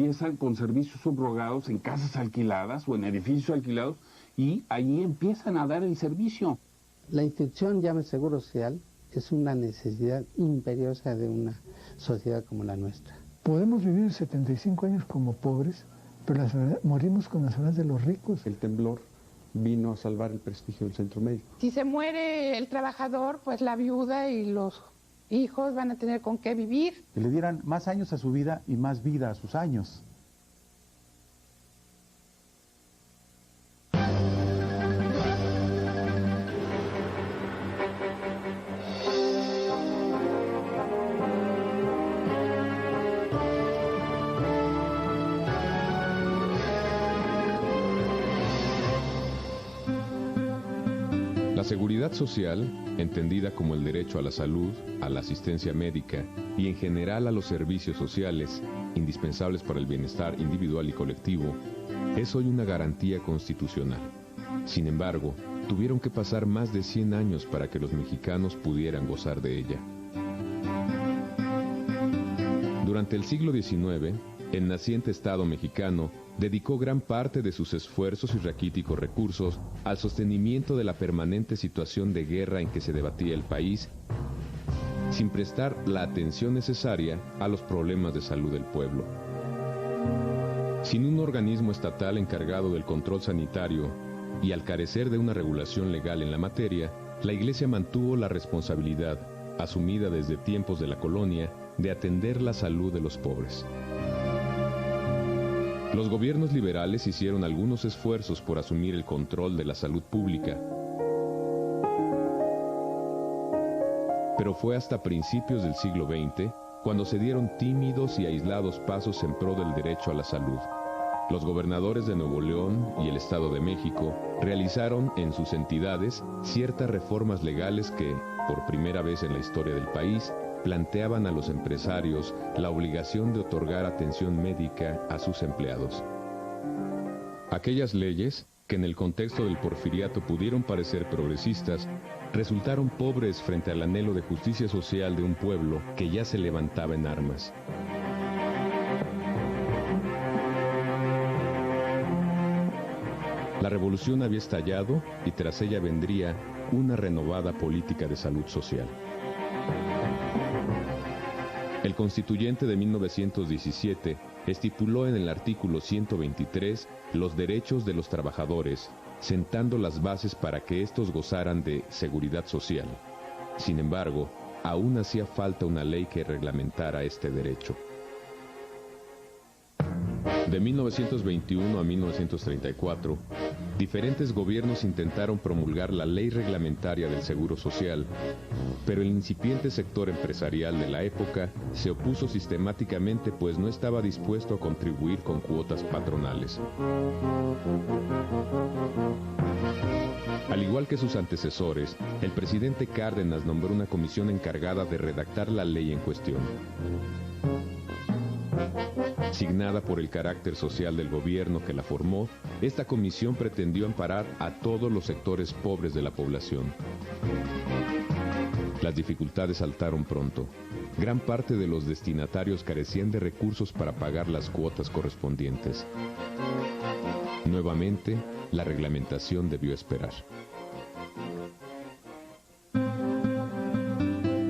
empiezan con servicios subrogados en casas alquiladas o en edificios alquilados y ahí empiezan a dar el servicio. La institución, llame Seguro Social, es una necesidad imperiosa de una sociedad como la nuestra. Podemos vivir 75 años como pobres, pero morimos con las horas de los ricos. El temblor vino a salvar el prestigio del centro médico. Si se muere el trabajador, pues la viuda y los hijos van a tener con qué vivir. Que le dieran más años a su vida y más vida a sus años. La seguridad social, entendida como el derecho a la salud, a la asistencia médica y en general a los servicios sociales, indispensables para el bienestar individual y colectivo, es hoy una garantía constitucional. Sin embargo, tuvieron que pasar más de 100 años para que los mexicanos pudieran gozar de ella. Durante el siglo XIX, el naciente Estado mexicano dedicó gran parte de sus esfuerzos y raquíticos recursos al sostenimiento de la permanente situación de guerra en que se debatía el país, sin prestar la atención necesaria a los problemas de salud del pueblo. Sin un organismo estatal encargado del control sanitario y al carecer de una regulación legal en la materia, la Iglesia mantuvo la responsabilidad, asumida desde tiempos de la colonia, de atender la salud de los pobres. Los gobiernos liberales hicieron algunos esfuerzos por asumir el control de la salud pública, pero fue hasta principios del siglo XX cuando se dieron tímidos y aislados pasos en pro del derecho a la salud. Los gobernadores de Nuevo León y el Estado de México realizaron en sus entidades ciertas reformas legales que, por primera vez en la historia del país, planteaban a los empresarios la obligación de otorgar atención médica a sus empleados. Aquellas leyes, que en el contexto del porfiriato pudieron parecer progresistas, resultaron pobres frente al anhelo de justicia social de un pueblo que ya se levantaba en armas. La revolución había estallado y tras ella vendría una renovada política de salud social. El Constituyente de 1917 estipuló en el artículo 123 los derechos de los trabajadores, sentando las bases para que éstos gozaran de seguridad social. Sin embargo, aún hacía falta una ley que reglamentara este derecho. De 1921 a 1934, diferentes gobiernos intentaron promulgar la ley reglamentaria del Seguro Social, pero el incipiente sector empresarial de la época se opuso sistemáticamente, pues no estaba dispuesto a contribuir con cuotas patronales. Al igual que sus antecesores, el presidente Cárdenas nombró una comisión encargada de redactar la ley en cuestión. Signada por el carácter social del gobierno que la formó, esta comisión pretendió amparar a todos los sectores pobres de la población. Las dificultades saltaron pronto. Gran parte de los destinatarios carecían de recursos para pagar las cuotas correspondientes. Nuevamente, la reglamentación debió esperar.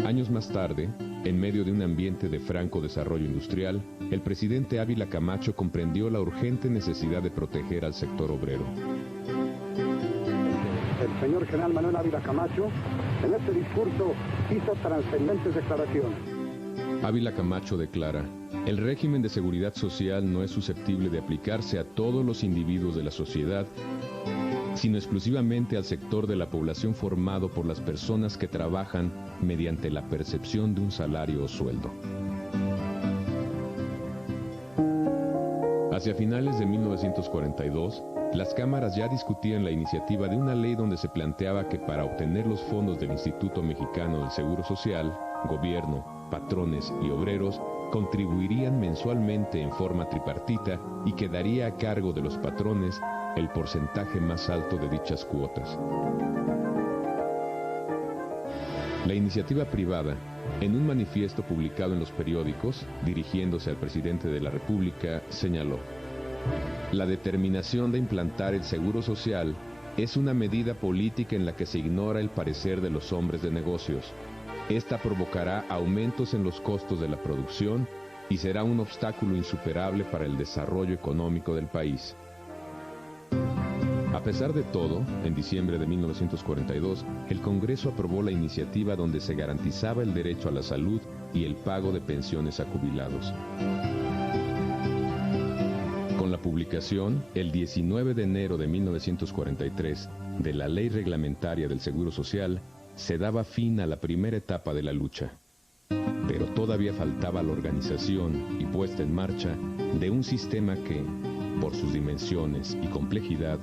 Años más tarde, en medio de un ambiente de franco desarrollo industrial, el presidente Ávila Camacho comprendió la urgente necesidad de proteger al sector obrero. El señor general Manuel Ávila Camacho, en este discurso, hizo transcendentes declaraciones. Ávila Camacho declara: el régimen de seguridad social no es susceptible de aplicarse a todos los individuos de la sociedad, sino exclusivamente al sector de la población formado por las personas que trabajan mediante la percepción de un salario o sueldo. Hacia finales de 1942, las cámaras ya discutían la iniciativa de una ley donde se planteaba que para obtener los fondos del Instituto Mexicano del Seguro Social, gobierno, patrones y obreros contribuirían mensualmente en forma tripartita y quedaría a cargo de los patrones el porcentaje más alto de dichas cuotas. La iniciativa privada, en un manifiesto publicado en los periódicos, dirigiéndose al presidente de la República, señaló: la determinación de implantar el seguro social es una medida política en la que se ignora el parecer de los hombres de negocios. Esta provocará aumentos en los costos de la producción y será un obstáculo insuperable para el desarrollo económico del país. A pesar de todo, en diciembre de 1942, el Congreso aprobó la iniciativa donde se garantizaba el derecho a la salud y el pago de pensiones a jubilados. Con la publicación, el 19 de enero de 1943, de la Ley Reglamentaria del Seguro Social, se daba fin a la primera etapa de la lucha. Pero todavía faltaba la organización y puesta en marcha de un sistema que, por sus dimensiones y complejidad,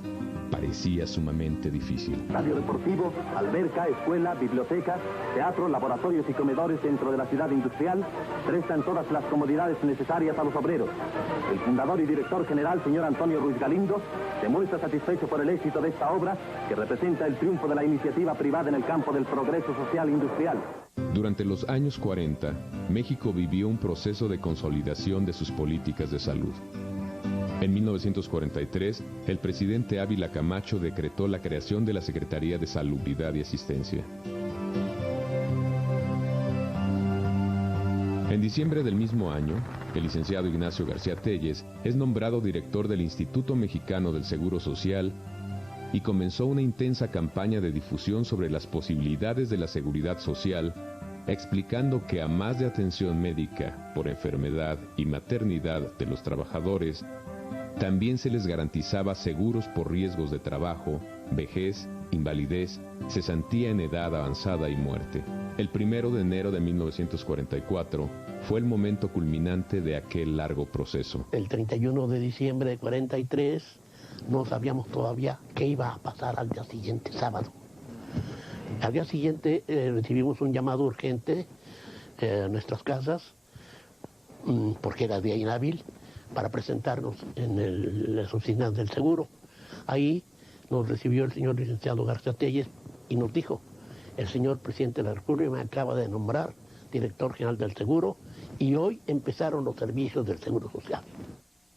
parecía sumamente difícil. Estadio deportivo, alberca, escuela, bibliotecas, teatro, laboratorios y comedores dentro de la ciudad industrial prestan todas las comodidades necesarias a los obreros. El fundador y director general, señor Antonio Ruiz Galindo, se muestra satisfecho por el éxito de esta obra que representa el triunfo de la iniciativa privada en el campo del progreso social industrial. Durante los años 40, México vivió un proceso de consolidación de sus políticas de salud. En 1943, el presidente Ávila Camacho decretó la creación de la Secretaría de Salubridad y Asistencia. En diciembre del mismo año, el licenciado Ignacio García Telles es nombrado director del Instituto Mexicano del Seguro Social y comenzó una intensa campaña de difusión sobre las posibilidades de la seguridad social, explicando que a más de atención médica por enfermedad y maternidad de los trabajadores, también se les garantizaba seguros por riesgos de trabajo, vejez, invalidez, cesantía en edad avanzada y muerte. El 1 de enero de 1944 fue el momento culminante de aquel largo proceso. El 31 de diciembre de 43 no sabíamos todavía qué iba a pasar al día siguiente, sábado. Al día siguiente recibimos un llamado urgente a nuestras casas, porque era día inhábil, para presentarnos en las oficinas del seguro. Ahí nos recibió el señor licenciado García Telles y nos dijo: el señor presidente de la República me acaba de nombrar director general del seguro y hoy empezaron los servicios del seguro social.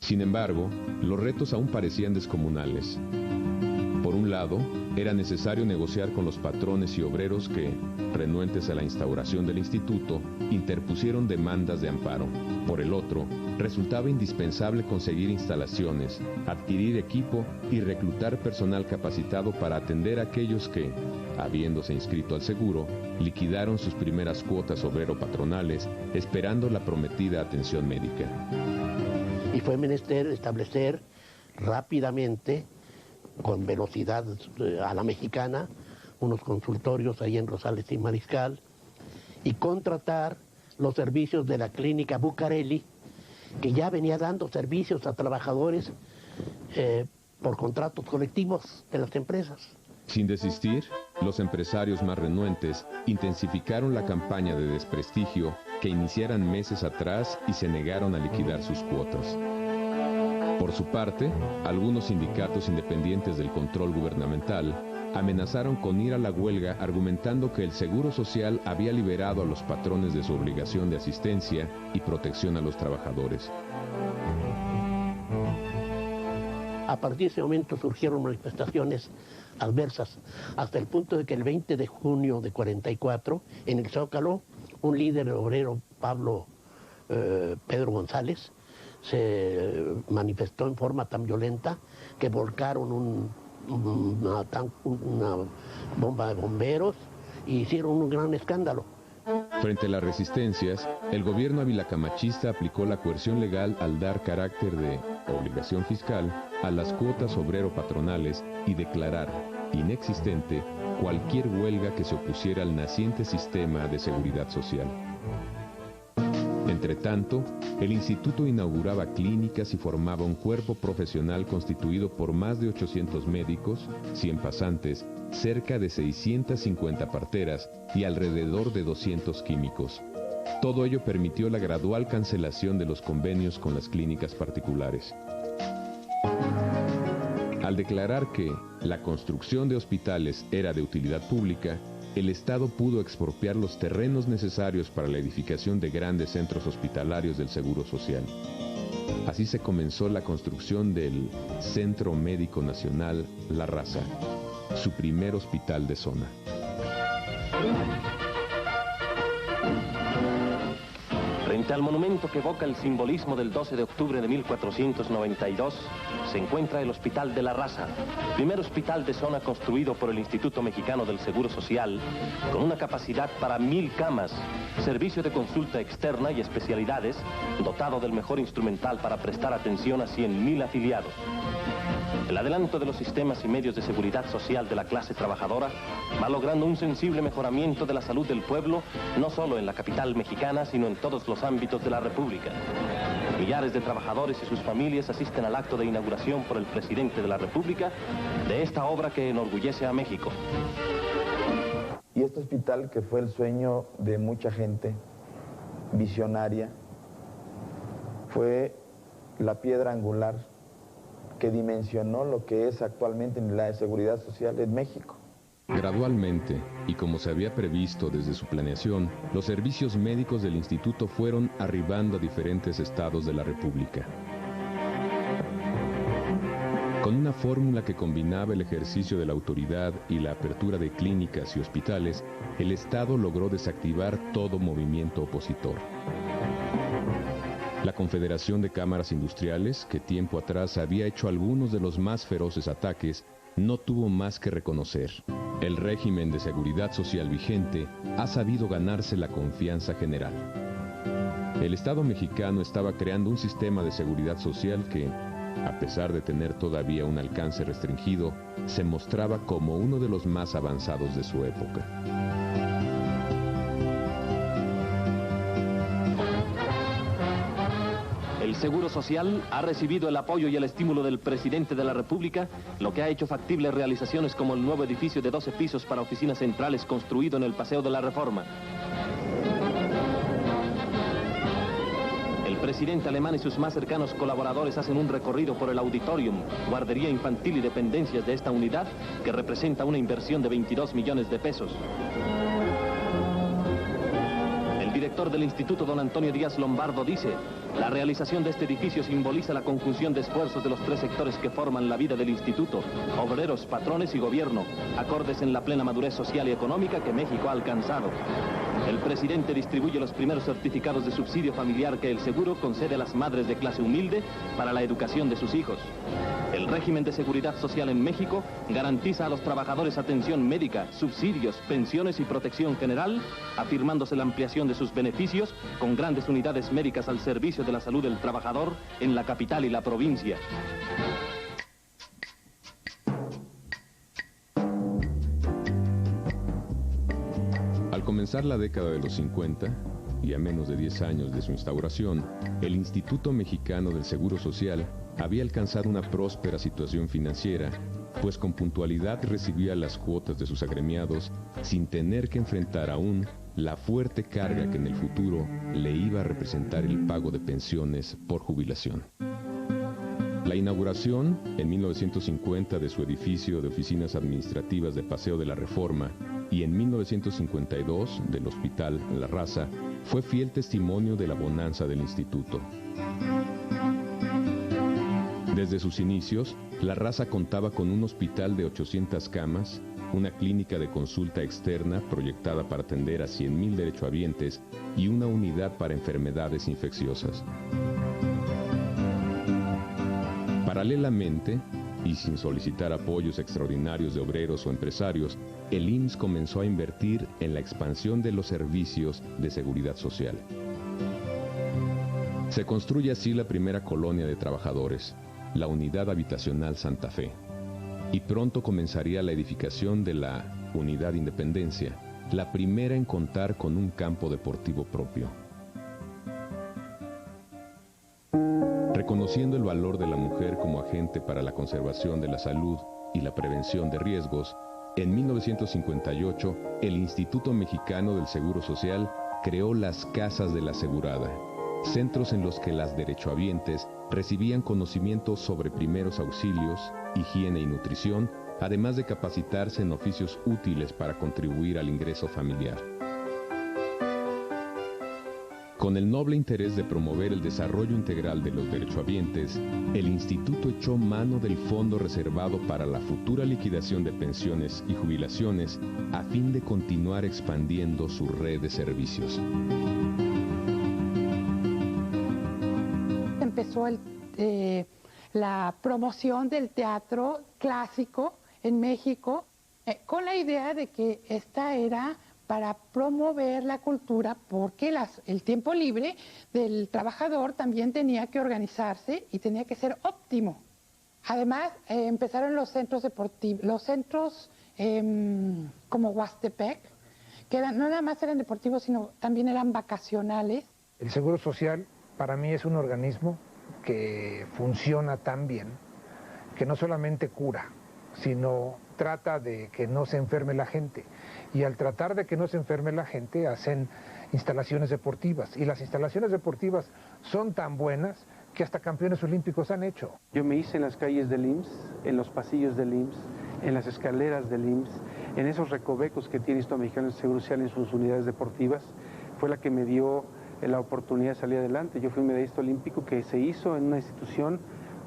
Sin embargo, los retos aún parecían descomunales. Por un lado, era necesario negociar con los patrones y obreros que, renuentes a la instauración del instituto, interpusieron demandas de amparo. Por el otro, resultaba indispensable conseguir instalaciones, adquirir equipo y reclutar personal capacitado para atender a aquellos que, habiéndose inscrito al seguro, liquidaron sus primeras cuotas obrero-patronales esperando la prometida atención médica. Y fue menester establecer rápidamente, con velocidad a la mexicana, unos consultorios ahí en Rosales y Mariscal, y contratar los servicios de la clínica Bucareli, que ya venía dando servicios a trabajadores por contratos colectivos de las empresas. Sin desistir, los empresarios más renuentes intensificaron la campaña de desprestigio que iniciaran meses atrás y se negaron a liquidar sus cuotas. Por su parte, algunos sindicatos independientes del control gubernamental amenazaron con ir a la huelga argumentando que el Seguro Social había liberado a los patrones de su obligación de asistencia y protección a los trabajadores. A partir de ese momento surgieron manifestaciones adversas, hasta el punto de que el 20 de junio de 44, en el Zócalo, un líder obrero, Pedro González, se manifestó en forma tan violenta que volcaron una bomba de bomberos y hicieron un gran escándalo. Frente a las resistencias, el gobierno avilacamachista aplicó la coerción legal al dar carácter de obligación fiscal a las cuotas obrero-patronales y declarar inexistente cualquier huelga que se opusiera al naciente sistema de seguridad social. Entre tanto, el instituto inauguraba clínicas y formaba un cuerpo profesional constituido por más de 800 médicos, 100 pasantes, cerca de 650 parteras y alrededor de 200 químicos. Todo ello permitió la gradual cancelación de los convenios con las clínicas particulares. Al declarar que la construcción de hospitales era de utilidad pública, el Estado pudo expropiar los terrenos necesarios para la edificación de grandes centros hospitalarios del Seguro Social. Así se comenzó la construcción del Centro Médico Nacional La Raza, su primer hospital de zona. Frente al monumento que evoca el simbolismo del 12 de octubre de 1492, se encuentra el Hospital de la Raza, primer hospital de zona construido por el Instituto Mexicano del Seguro Social, con una capacidad para 1000 camas, servicio de consulta externa y especialidades, dotado del mejor instrumental para prestar atención a 100.000 afiliados. El adelanto de los sistemas y medios de seguridad social de la clase trabajadora va logrando un sensible mejoramiento de la salud del pueblo, no solo en la capital mexicana, sino en todos los ámbitos de la República. Millares de trabajadores y sus familias asisten al acto de inauguración por el presidente de la República de esta obra que enorgullece a México. Y este hospital, que fue el sueño de mucha gente visionaria, fue la piedra angular que dimensionó lo que es actualmente la seguridad social en México. Gradualmente, y como se había previsto desde su planeación, los servicios médicos del instituto fueron arribando a diferentes estados de la República. Con una fórmula que combinaba el ejercicio de la autoridad y la apertura de clínicas y hospitales, el Estado logró desactivar todo movimiento opositor. La Confederación de Cámaras Industriales, que tiempo atrás había hecho algunos de los más feroces ataques, no tuvo más que reconocer: el régimen de seguridad social vigente ha sabido ganarse la confianza general. El Estado mexicano estaba creando un sistema de seguridad social que, a pesar de tener todavía un alcance restringido, se mostraba como uno de los más avanzados de su época. El Seguro Social ha recibido el apoyo y el estímulo del presidente de la República, lo que ha hecho factibles realizaciones como el nuevo edificio de 12 pisos para oficinas centrales construido en el Paseo de la Reforma. El presidente alemán y sus más cercanos colaboradores hacen un recorrido por el auditorium, guardería infantil y dependencias de esta unidad, que representa una inversión de 22 millones de pesos. El director del instituto, don Antonio Díaz Lombardo, dice: la realización de este edificio simboliza la conjunción de esfuerzos de los tres sectores que forman la vida del instituto: obreros, patrones y gobierno, acordes en la plena madurez social y económica que México ha alcanzado. El presidente distribuye los primeros certificados de subsidio familiar que el seguro concede a las madres de clase humilde para la educación de sus hijos. El régimen de seguridad social en México garantiza a los trabajadores atención médica, subsidios, pensiones y protección general, afirmándose la ampliación de sus beneficios con grandes unidades médicas al servicio de la salud del trabajador en la capital y la provincia. Al comenzar la década de los 50, y a menos de 10 años de su instauración, el Instituto Mexicano del Seguro Social había alcanzado una próspera situación financiera, pues con puntualidad recibía las cuotas de sus agremiados sin tener que enfrentar aún la fuerte carga que en el futuro le iba a representar el pago de pensiones por jubilación. La inauguración, en 1950, de su edificio de oficinas administrativas de Paseo de la Reforma y en 1952 del Hospital La Raza fue fiel testimonio de la bonanza del instituto. Desde sus inicios, La Raza contaba con un hospital de 800 camas, una clínica de consulta externa proyectada para atender a 100,000 derechohabientes y una unidad para enfermedades infecciosas. Paralelamente, y sin solicitar apoyos extraordinarios de obreros o empresarios, el IMSS comenzó a invertir en la expansión de los servicios de seguridad social. Se construye así la primera colonia de trabajadores, la Unidad Habitacional Santa Fe, y pronto comenzaría la edificación de la Unidad Independencia, la primera en contar con un campo deportivo propio. Reconociendo el valor de la mujer como agente para la conservación de la salud y la prevención de riesgos, en 1958 el Instituto Mexicano del Seguro Social creó las Casas de la Asegurada, centros en los que las derechohabientes recibían conocimientos sobre primeros auxilios, higiene y nutrición, además de capacitarse en oficios útiles para contribuir al ingreso familiar. Con el noble interés de promover el desarrollo integral de los derechohabientes, el instituto echó mano del fondo reservado para la futura liquidación de pensiones y jubilaciones a fin de continuar expandiendo su red de servicios. Empezó la promoción del teatro clásico en México con la idea de que esta era para promover la cultura, porque el tiempo libre del trabajador también tenía que organizarse y tenía que ser óptimo. Además, empezaron los centros deportivos, los centros como Huastepec, que no nada más eran deportivos, sino también eran vacacionales. El Seguro Social para mí es un organismo que funciona tan bien, que no solamente cura, sino trata de que no se enferme la gente. Y al tratar de que no se enferme la gente, hacen instalaciones deportivas. Y las instalaciones deportivas son tan buenas que hasta campeones olímpicos han hecho. Yo me hice en las calles del IMSS, en los pasillos del IMSS, en las escaleras del IMSS, en esos recovecos que tiene Instituto Mexicano del Seguro Social en sus unidades deportivas. Fue la que me dio la oportunidad de salir adelante. Yo fui medallista olímpico que se hizo en una institución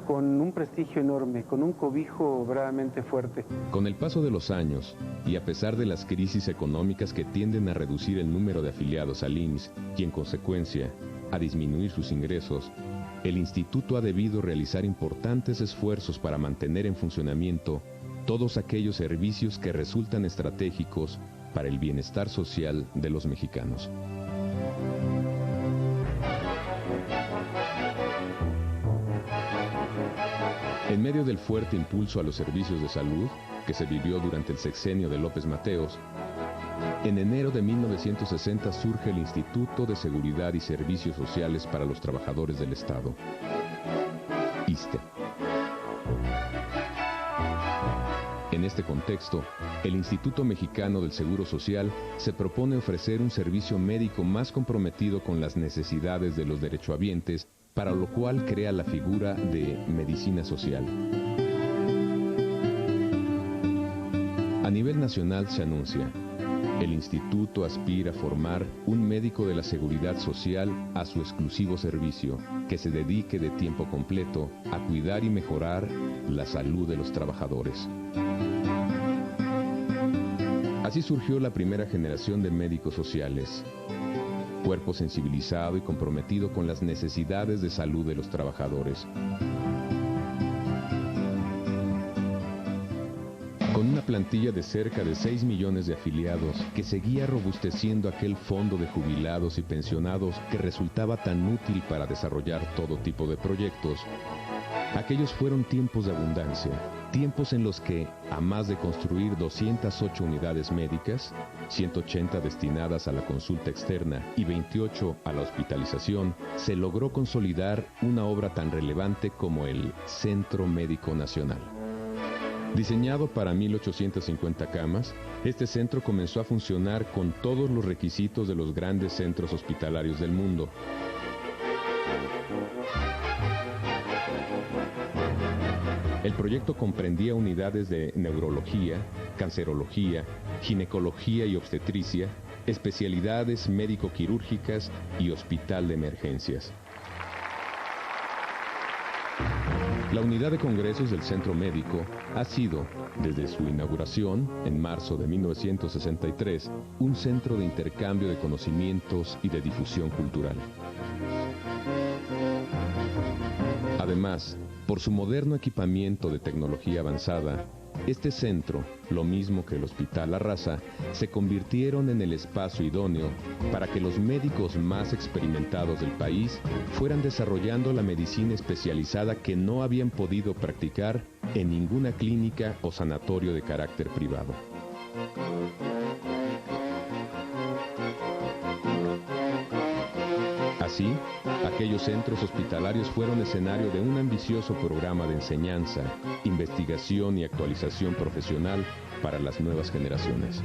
con un prestigio enorme, con un cobijo verdaderamente fuerte. Con el paso de los años, y a pesar de las crisis económicas que tienden a reducir el número de afiliados al IMSS y en consecuencia a disminuir sus ingresos, el instituto ha debido realizar importantes esfuerzos para mantener en funcionamiento todos aquellos servicios que resultan estratégicos para el bienestar social de los mexicanos. En medio del fuerte impulso a los servicios de salud que se vivió durante el sexenio de López Mateos, en enero de 1960 surge el Instituto de Seguridad y Servicios Sociales para los Trabajadores del Estado, ISSSTE. En este contexto, el Instituto Mexicano del Seguro Social se propone ofrecer un servicio médico más comprometido con las necesidades de los derechohabientes, para lo cual crea la figura de medicina social. A nivel nacional se anuncia: el instituto aspira a formar un médico de la seguridad social a su exclusivo servicio, que se dedique de tiempo completo a cuidar y mejorar la salud de los trabajadores. Así surgió la primera generación de médicos sociales, cuerpo sensibilizado y comprometido con las necesidades de salud de los trabajadores. Con una plantilla de cerca de 6 millones de afiliados que seguía robusteciendo aquel fondo de jubilados y pensionados que resultaba tan útil para desarrollar todo tipo de proyectos, aquellos fueron tiempos de abundancia, tiempos en los que, a más de construir 208 unidades médicas, 180 destinadas a la consulta externa y 28 a la hospitalización, se logró consolidar una obra tan relevante como el Centro Médico Nacional. Diseñado para 1.850 camas, este centro comenzó a funcionar con todos los requisitos de los grandes centros hospitalarios del mundo. El proyecto comprendía unidades de neurología, cancerología, ginecología y obstetricia, especialidades médico-quirúrgicas y hospital de emergencias. La unidad de congresos del Centro Médico ha sido, desde su inauguración, en marzo de 1963, un centro de intercambio de conocimientos y de difusión cultural. Además, por su moderno equipamiento de tecnología avanzada, este centro, lo mismo que el Hospital La Raza, se convirtieron en el espacio idóneo para que los médicos más experimentados del país fueran desarrollando la medicina especializada que no habían podido practicar en ninguna clínica o sanatorio de carácter privado. Así, aquellos centros hospitalarios fueron escenario de un ambicioso programa de enseñanza, investigación y actualización profesional para las nuevas generaciones.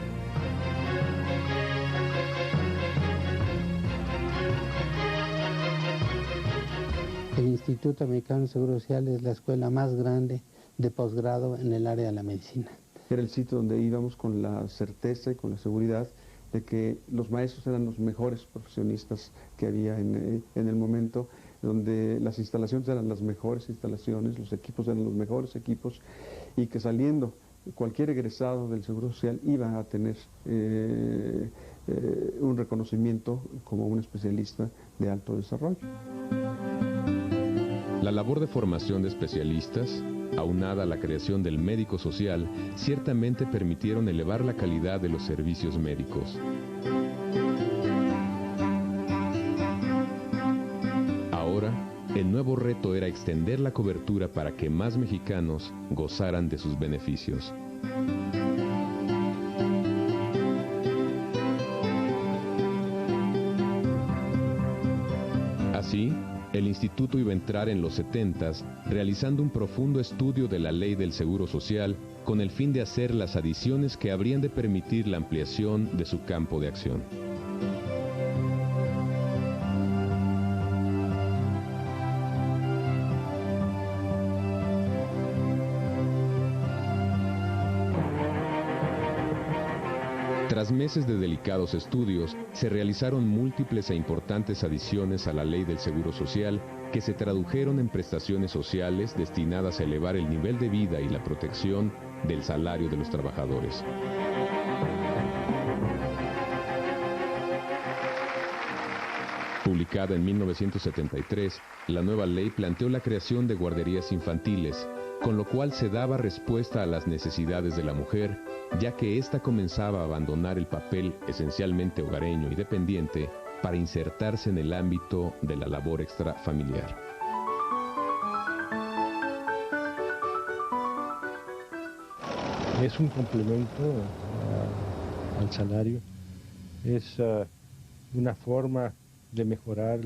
El Instituto Mexicano de Seguro Social es la escuela más grande de posgrado en el área de la medicina. Era el sitio donde íbamos con la certeza y con la seguridad de que los maestros eran los mejores profesionistas que había en el momento, donde las instalaciones eran las mejores instalaciones, los equipos eran los mejores equipos, y que saliendo cualquier egresado del Seguro Social iba a tener un reconocimiento como un especialista de alto desarrollo. La labor de formación de especialistas, aunada a la creación del médico social, ciertamente permitieron elevar la calidad de los servicios médicos. Ahora, el nuevo reto era extender la cobertura para que más mexicanos gozaran de sus beneficios. Así, el instituto iba a entrar en los 70s realizando un profundo estudio de la ley del Seguro Social con el fin de hacer las adiciones que habrían de permitir la ampliación de su campo de acción. Tras meses de delicados estudios, se realizaron múltiples e importantes adiciones a la Ley del Seguro Social que se tradujeron en prestaciones sociales destinadas a elevar el nivel de vida y la protección del salario de los trabajadores. Publicada en 1973, la nueva ley planteó la creación de guarderías infantiles, con lo cual se daba respuesta a las necesidades de la mujer, ya que ésta comenzaba a abandonar el papel esencialmente hogareño y dependiente para insertarse en el ámbito de la labor extrafamiliar. Es un complemento al salario, es una forma de mejorar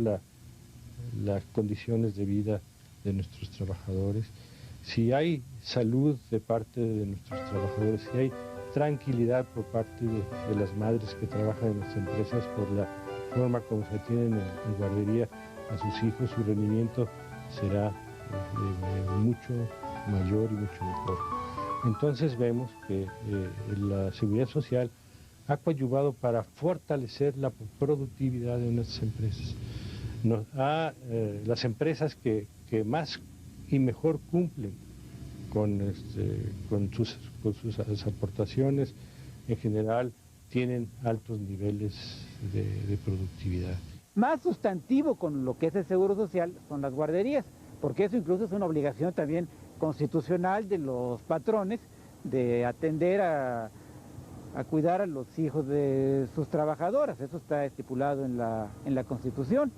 las condiciones de vida de nuestros trabajadores. Si hay salud de parte de nuestros trabajadores, si hay tranquilidad por parte de las madres que trabajan en las empresas por la forma como se atienden en guardería a sus hijos, su rendimiento será mucho mayor y mucho mejor. Entonces vemos que la seguridad social ha coadyuvado para fortalecer la productividad de nuestras empresas. Las empresas que más y mejor cumplen con sus aportaciones, en general tienen altos niveles de productividad. Más sustantivo con lo que es el Seguro Social son las guarderías, porque eso incluso es una obligación también constitucional de los patrones de atender a cuidar a los hijos de sus trabajadoras. Eso está estipulado en la Constitución,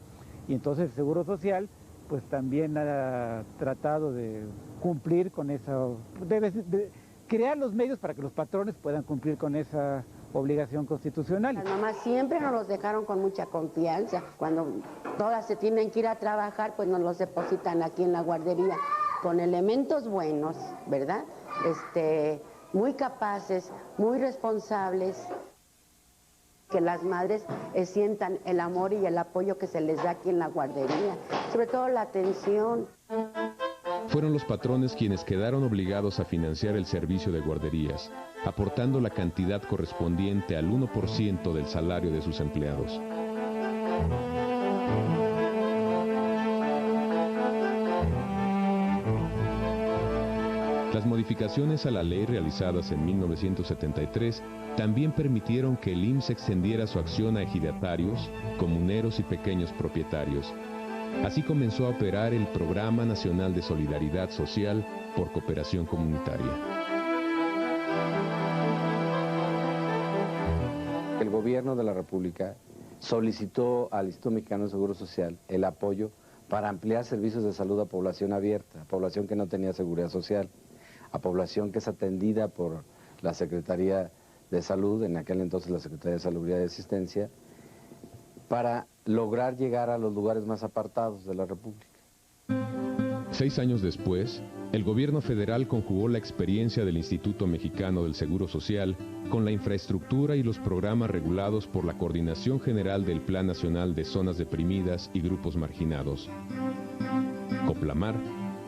y entonces el Seguro Social pues también ha tratado de cumplir con esa, de crear los medios para que los patrones puedan cumplir con esa obligación constitucional. Las mamás siempre nos los dejaron con mucha confianza. Cuando todas se tienen que ir a trabajar, pues nos los depositan aquí en la guardería con elementos buenos, ¿verdad? Muy capaces, muy responsables, que las madres sientan el amor y el apoyo que se les da aquí en la guardería, sobre todo la atención. Fueron los patrones quienes quedaron obligados a financiar el servicio de guarderías, aportando la cantidad correspondiente al 1% del salario de sus empleados. Las modificaciones a la ley realizadas en 1973 también permitieron que el IMSS extendiera su acción a ejidatarios, comuneros y pequeños propietarios. Así comenzó a operar el Programa Nacional de Solidaridad Social por Cooperación Comunitaria. El gobierno de la República solicitó al Instituto Mexicano de Seguro Social el apoyo para ampliar servicios de salud a población abierta, a población que no tenía seguridad social, a población que es atendida por la Secretaría de Salud, en aquel entonces la Secretaría de Salubridad y Asistencia, para lograr llegar a los lugares más apartados de la República. 6 años después, el gobierno federal conjugó la experiencia del Instituto Mexicano del Seguro Social con la infraestructura y los programas regulados por la Coordinación General del Plan Nacional de Zonas Deprimidas y Grupos Marginados, COPLAMAR,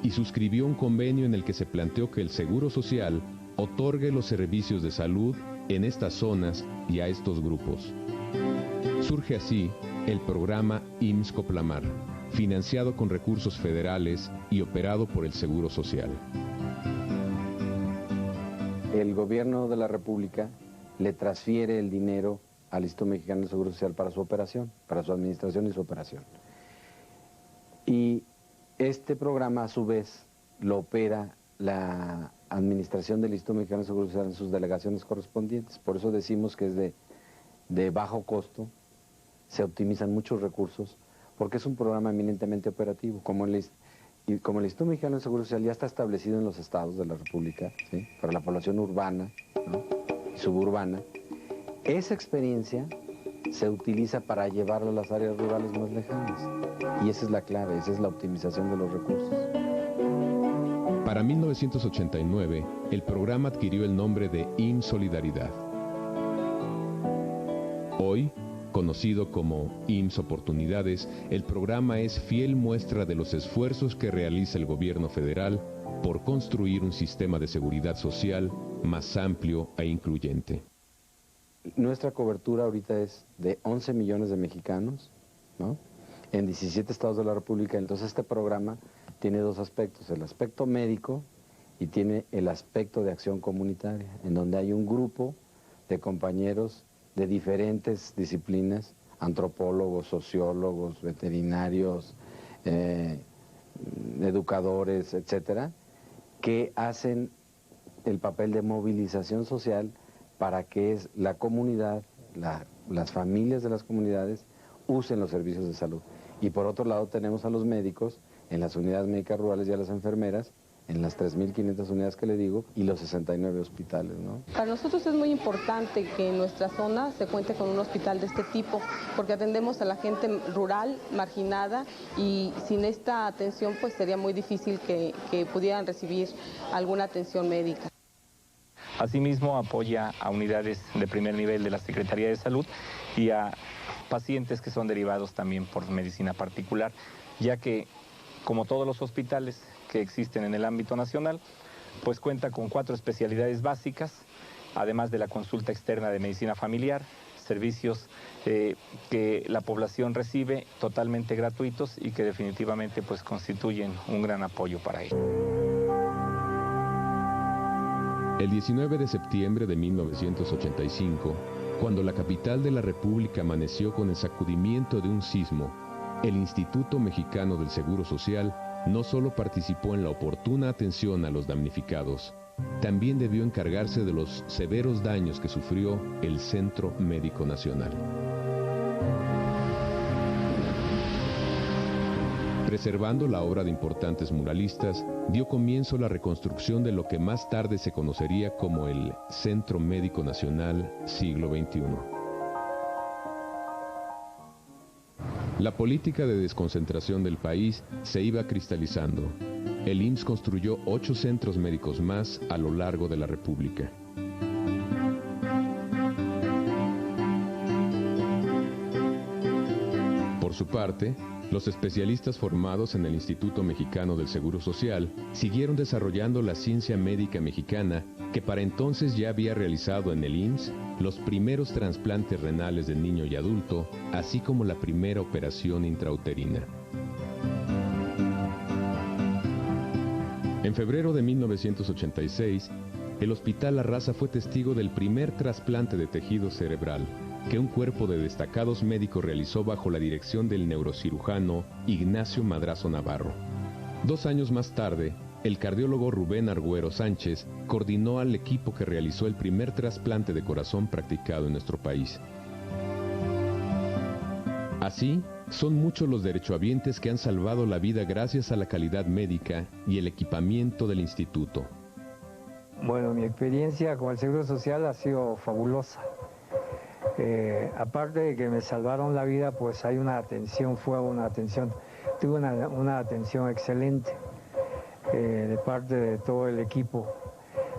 y suscribió un convenio en el que se planteó que el Seguro Social otorgue los servicios de salud en estas zonas y a estos grupos. Surge así el programa IMSS Coplamar, financiado con recursos federales y operado por el Seguro Social. El gobierno de la República le transfiere el dinero al Instituto Mexicano del Seguro Social para su operación, para su administración y su operación. Y este programa, a su vez, lo opera la administración del Instituto Mexicano del Seguro Social en sus delegaciones correspondientes. Por eso decimos que es de bajo costo, se optimizan muchos recursos, porque es un programa eminentemente operativo. Como el Instituto Mexicano del Seguro Social ya está establecido en los estados de la República, ¿sí?, para la población urbana, ¿no?, y suburbana, esa experiencia se utiliza para llevarlo a las áreas rurales más lejanas. Y esa es la clave, esa es la optimización de los recursos. Para 1989, el programa adquirió el nombre de IMSS Solidaridad. Hoy, conocido como IMSS Oportunidades, el programa es fiel muestra de los esfuerzos que realiza el gobierno federal por construir un sistema de seguridad social más amplio e incluyente. Nuestra cobertura ahorita es de 11 millones de mexicanos, ¿no?, en 17 estados de la República. Entonces este programa tiene dos aspectos, el aspecto médico y tiene el aspecto de acción comunitaria, en donde hay un grupo de compañeros de diferentes disciplinas, antropólogos, sociólogos, veterinarios, educadores, etcétera, que hacen el papel de movilización social para que la comunidad, las familias de las comunidades usen los servicios de salud. Y por otro lado tenemos a los médicos en las unidades médicas rurales y a las enfermeras en las 3.500 unidades que le digo y los 69 hospitales, ¿no? Para nosotros es muy importante que en nuestra zona se cuente con un hospital de este tipo, porque atendemos a la gente rural, marginada, y sin esta atención pues sería muy difícil que pudieran recibir alguna atención médica. Asimismo, apoya a unidades de primer nivel de la Secretaría de Salud y a pacientes que son derivados también por medicina particular, ya que, como todos los hospitales que existen en el ámbito nacional, pues cuenta con 4 especialidades básicas, además de la consulta externa de medicina familiar, servicios que la población recibe totalmente gratuitos y que definitivamente pues constituyen un gran apoyo para ello. El 19 de septiembre de 1985, cuando la capital de la República amaneció con el sacudimiento de un sismo, el Instituto Mexicano del Seguro Social no solo participó en la oportuna atención a los damnificados, también debió encargarse de los severos daños que sufrió el Centro Médico Nacional. Preservando la obra de importantes muralistas, dio comienzo la reconstrucción de lo que más tarde se conocería como el Centro Médico Nacional Siglo XXI. La política de desconcentración del país se iba cristalizando. El IMSS construyó 8 centros médicos más a lo largo de la República. Por su parte, los especialistas formados en el Instituto Mexicano del Seguro Social siguieron desarrollando la ciencia médica mexicana que para entonces ya había realizado en el IMSS los primeros trasplantes renales de niño y adulto, así como la primera operación intrauterina. En febrero de 1986, el Hospital La Raza fue testigo del primer trasplante de tejido cerebral que un cuerpo de destacados médicos realizó bajo la dirección del neurocirujano Ignacio Madrazo Navarro. 2 años más tarde, el cardiólogo Rubén Argüero Sánchez coordinó al equipo que realizó el primer trasplante de corazón practicado en nuestro país. Así, son muchos los derechohabientes que han salvado la vida gracias a la calidad médica y el equipamiento del instituto. Bueno, mi experiencia con el Seguro Social ha sido fabulosa. Aparte de que me salvaron la vida, pues hay una atención, tuve una atención excelente de parte de todo el equipo,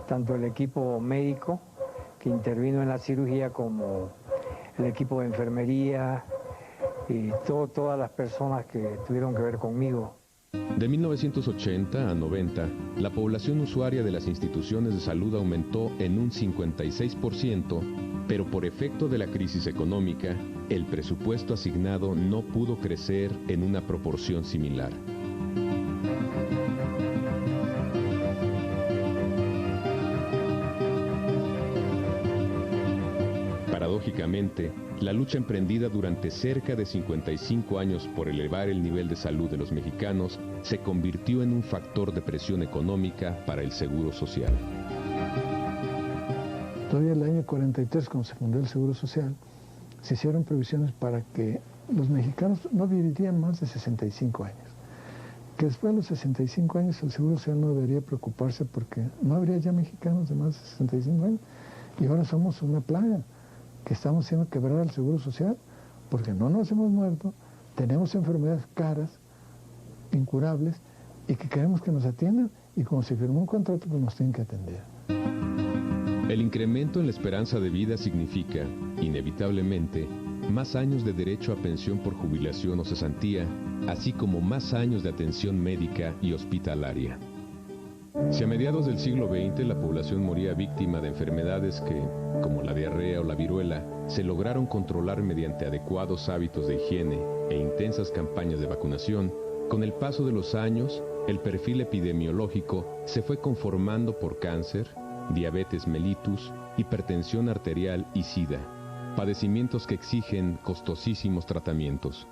tanto el equipo médico que intervino en la cirugía como el equipo de enfermería y todas las personas que tuvieron que ver conmigo. De 1980 a 90, la población usuaria de las instituciones de salud aumentó en un 56%, pero por efecto de la crisis económica, el presupuesto asignado no pudo crecer en una proporción similar. Paradójicamente, la lucha emprendida durante cerca de 55 años por elevar el nivel de salud de los mexicanos se convirtió en un factor de presión económica para el Seguro Social. Todavía el año 43, cuando se fundó el Seguro Social, se hicieron previsiones para que los mexicanos no vivirían más de 65 años. Que después de los 65 años el Seguro Social no debería preocuparse porque no habría ya mexicanos de más de 65 años. Y ahora somos una plaga, que estamos haciendo quebrar al Seguro Social porque no nos hemos muerto, tenemos enfermedades caras, incurables, y que queremos que nos atiendan, y como se firmó un contrato, pues nos tienen que atender. El incremento en la esperanza de vida significa, inevitablemente, más años de derecho a pensión por jubilación o cesantía, así como más años de atención médica y hospitalaria. Si a mediados del siglo XX la población moría víctima de enfermedades que, como la diarrea o la viruela, se lograron controlar mediante adecuados hábitos de higiene e intensas campañas de vacunación, con el paso de los años, el perfil epidemiológico se fue conformando por cáncer, diabetes mellitus, hipertensión arterial y SIDA, padecimientos que exigen costosísimos tratamientos.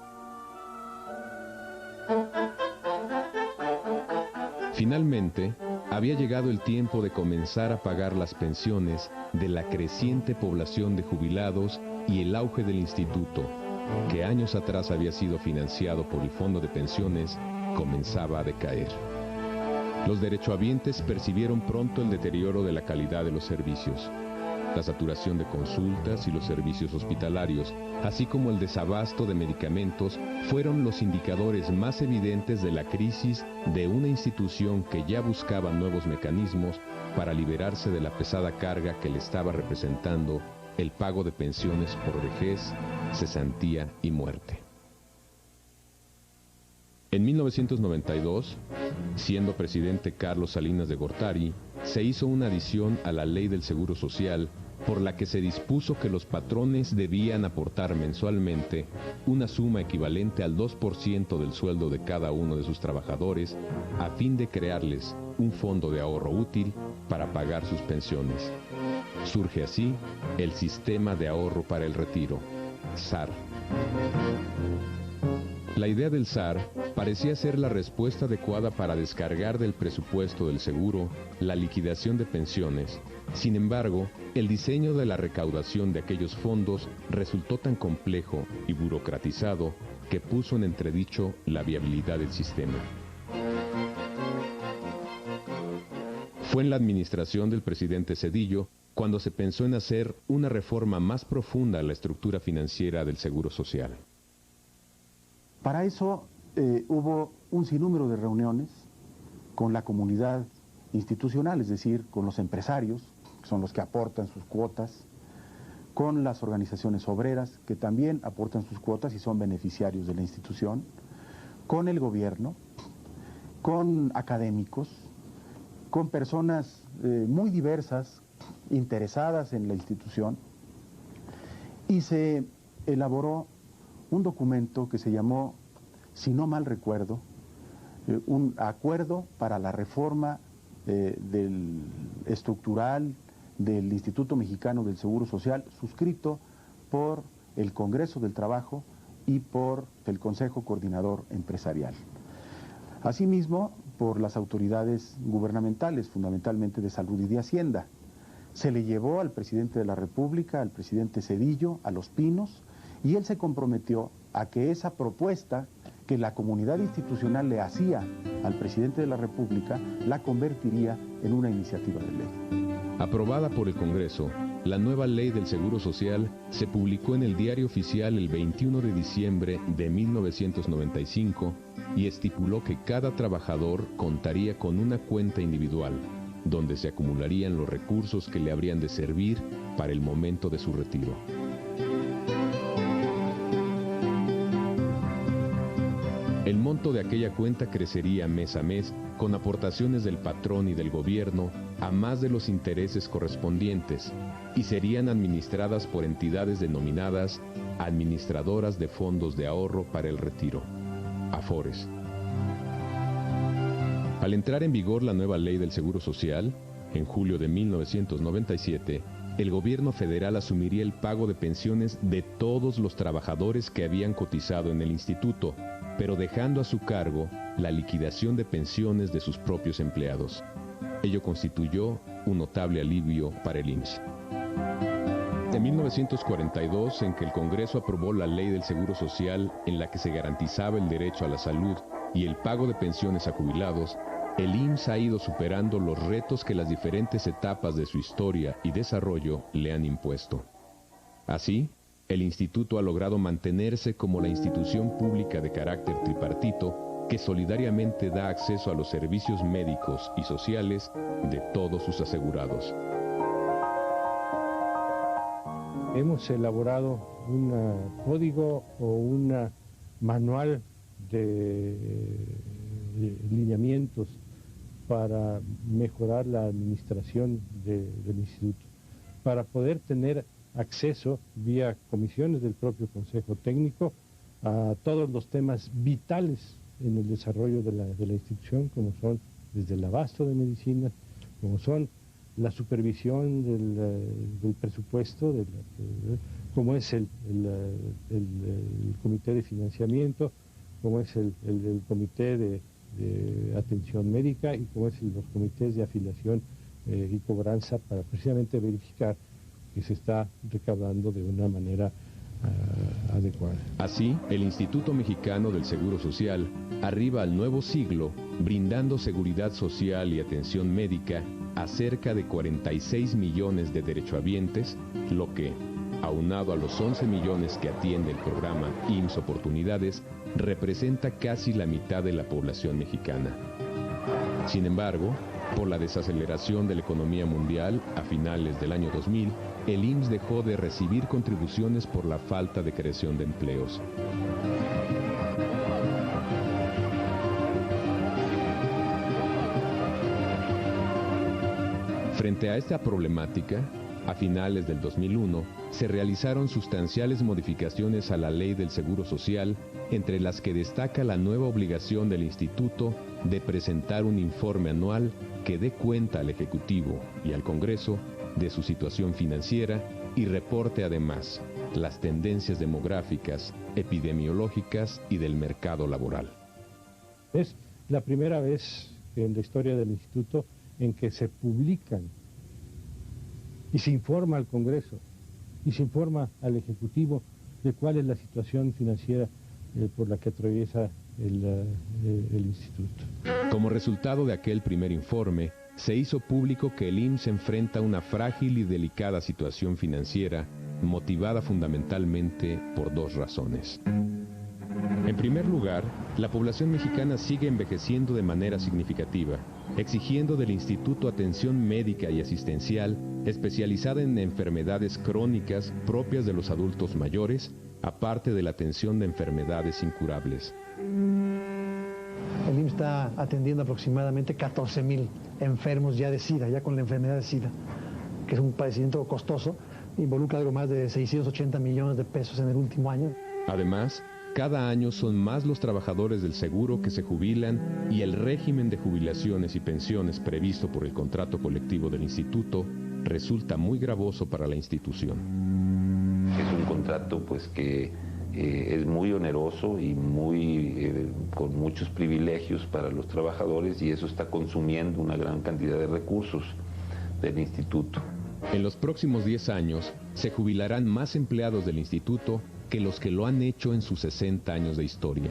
Finalmente, había llegado el tiempo de comenzar a pagar las pensiones de la creciente población de jubilados y el auge del instituto, que años atrás había sido financiado por el Fondo de Pensiones, comenzaba a decaer. Los derechohabientes percibieron pronto el deterioro de la calidad de los servicios. La saturación de consultas y los servicios hospitalarios, así como el desabasto de medicamentos, fueron los indicadores más evidentes de la crisis de una institución que ya buscaba nuevos mecanismos para liberarse de la pesada carga que le estaba representando el pago de pensiones por vejez, cesantía y muerte. En 1992, siendo presidente Carlos Salinas de Gortari, se hizo una adición a la Ley del Seguro Social por la que se dispuso que los patrones debían aportar mensualmente una suma equivalente al 2% del sueldo de cada uno de sus trabajadores a fin de crearles un fondo de ahorro útil para pagar sus pensiones. Surge así el Sistema de Ahorro para el Retiro, SAR. La idea del SAR parecía ser la respuesta adecuada para descargar del presupuesto del seguro la liquidación de pensiones. Sin embargo, el diseño de la recaudación de aquellos fondos resultó tan complejo y burocratizado que puso en entredicho la viabilidad del sistema. Fue en la administración del presidente Zedillo cuando se pensó en hacer una reforma más profunda a la estructura financiera del Seguro Social. Para eso hubo un sinnúmero de reuniones con la comunidad institucional, es decir, con los empresarios, que son los que aportan sus cuotas, con las organizaciones obreras, que también aportan sus cuotas y son beneficiarios de la institución, con el gobierno, con académicos, con personas muy diversas, interesadas en la institución, y se elaboró un documento que se llamó, si no mal recuerdo, un acuerdo para la reforma estructural del Instituto Mexicano del Seguro Social, suscrito por el Congreso del Trabajo y por el Consejo Coordinador Empresarial. Asimismo, por las autoridades gubernamentales, fundamentalmente de Salud y de Hacienda. Se le llevó al presidente de la República, al presidente Zedillo, a Los Pinos, y él se comprometió a que esa propuesta que la comunidad institucional le hacía al presidente de la República la convertiría en una iniciativa de ley. Aprobada por el Congreso, la nueva Ley del Seguro Social se publicó en el Diario Oficial el 21 de diciembre de 1995 y estipuló que cada trabajador contaría con una cuenta individual, donde se acumularían los recursos que le habrían de servir para el momento de su retiro. El monto de aquella cuenta crecería mes a mes con aportaciones del patrón y del gobierno a más de los intereses correspondientes y serían administradas por entidades denominadas Administradoras de Fondos de Ahorro para el Retiro, AFORES. Al entrar en vigor la nueva ley del Seguro Social, en julio de 1997, el gobierno federal asumiría el pago de pensiones de todos los trabajadores que habían cotizado en el instituto, pero dejando a su cargo la liquidación de pensiones de sus propios empleados. Ello constituyó un notable alivio para el IMSS. En 1942, en que el Congreso aprobó la Ley del Seguro Social en la que se garantizaba el derecho a la salud y el pago de pensiones a jubilados, el IMSS ha ido superando los retos que las diferentes etapas de su historia y desarrollo le han impuesto. Así, el instituto ha logrado mantenerse como la institución pública de carácter tripartito que solidariamente da acceso a los servicios médicos y sociales de todos sus asegurados. Hemos elaborado un código o un manual de lineamientos para mejorar la administración del instituto, para poder tener acceso vía comisiones del propio Consejo Técnico a todos los temas vitales en el desarrollo de la institución, como son desde el abasto de medicinas, como son la supervisión del presupuesto, como es el comité de financiamiento, como es el comité de atención médica y como es los comités de afiliación y cobranza, para precisamente verificar que se está recaudando de una manera adecuada. Así, el Instituto Mexicano del Seguro Social arriba al nuevo siglo brindando seguridad social y atención médica a cerca de 46 millones de derechohabientes, lo que, aunado a los 11 millones que atiende el programa IMSS Oportunidades, representa casi la mitad de la población mexicana. Sin embargo, por la desaceleración de la economía mundial a finales del año 2000, el IMSS dejó de recibir contribuciones por la falta de creación de empleos. Frente a esta problemática, a finales del 2001, se realizaron sustanciales modificaciones a la Ley del Seguro Social, entre las que destaca la nueva obligación del Instituto de presentar un informe anual que dé cuenta al Ejecutivo y al Congreso de su situación financiera y reporte además las tendencias demográficas, epidemiológicas y del mercado laboral. Es la primera vez en la historia del Instituto en que se publican y se informa al Congreso y se informa al Ejecutivo de cuál es la situación financiera por la que atraviesa el Instituto. Como resultado de aquel primer informe, se hizo público que el IMSS enfrenta una frágil y delicada situación financiera motivada fundamentalmente por dos razones. En primer lugar, la población mexicana sigue envejeciendo de manera significativa, exigiendo del Instituto atención médica y asistencial especializada en enfermedades crónicas propias de los adultos mayores, aparte de la atención de enfermedades incurables. El IMSS está atendiendo aproximadamente 14,000 enfermos ya de SIDA, ya con la enfermedad de SIDA, que es un padecimiento costoso, involucra algo más de 680 millones de pesos en el último año. Además, cada año son más los trabajadores del seguro que se jubilan y el régimen de jubilaciones y pensiones previsto por el contrato colectivo del instituto resulta muy gravoso para la institución. Es un contrato pues que es muy oneroso y con muchos privilegios para los trabajadores, y eso está consumiendo una gran cantidad de recursos del instituto. En los próximos 10 años se jubilarán más empleados del instituto que los que lo han hecho en sus 60 años de historia,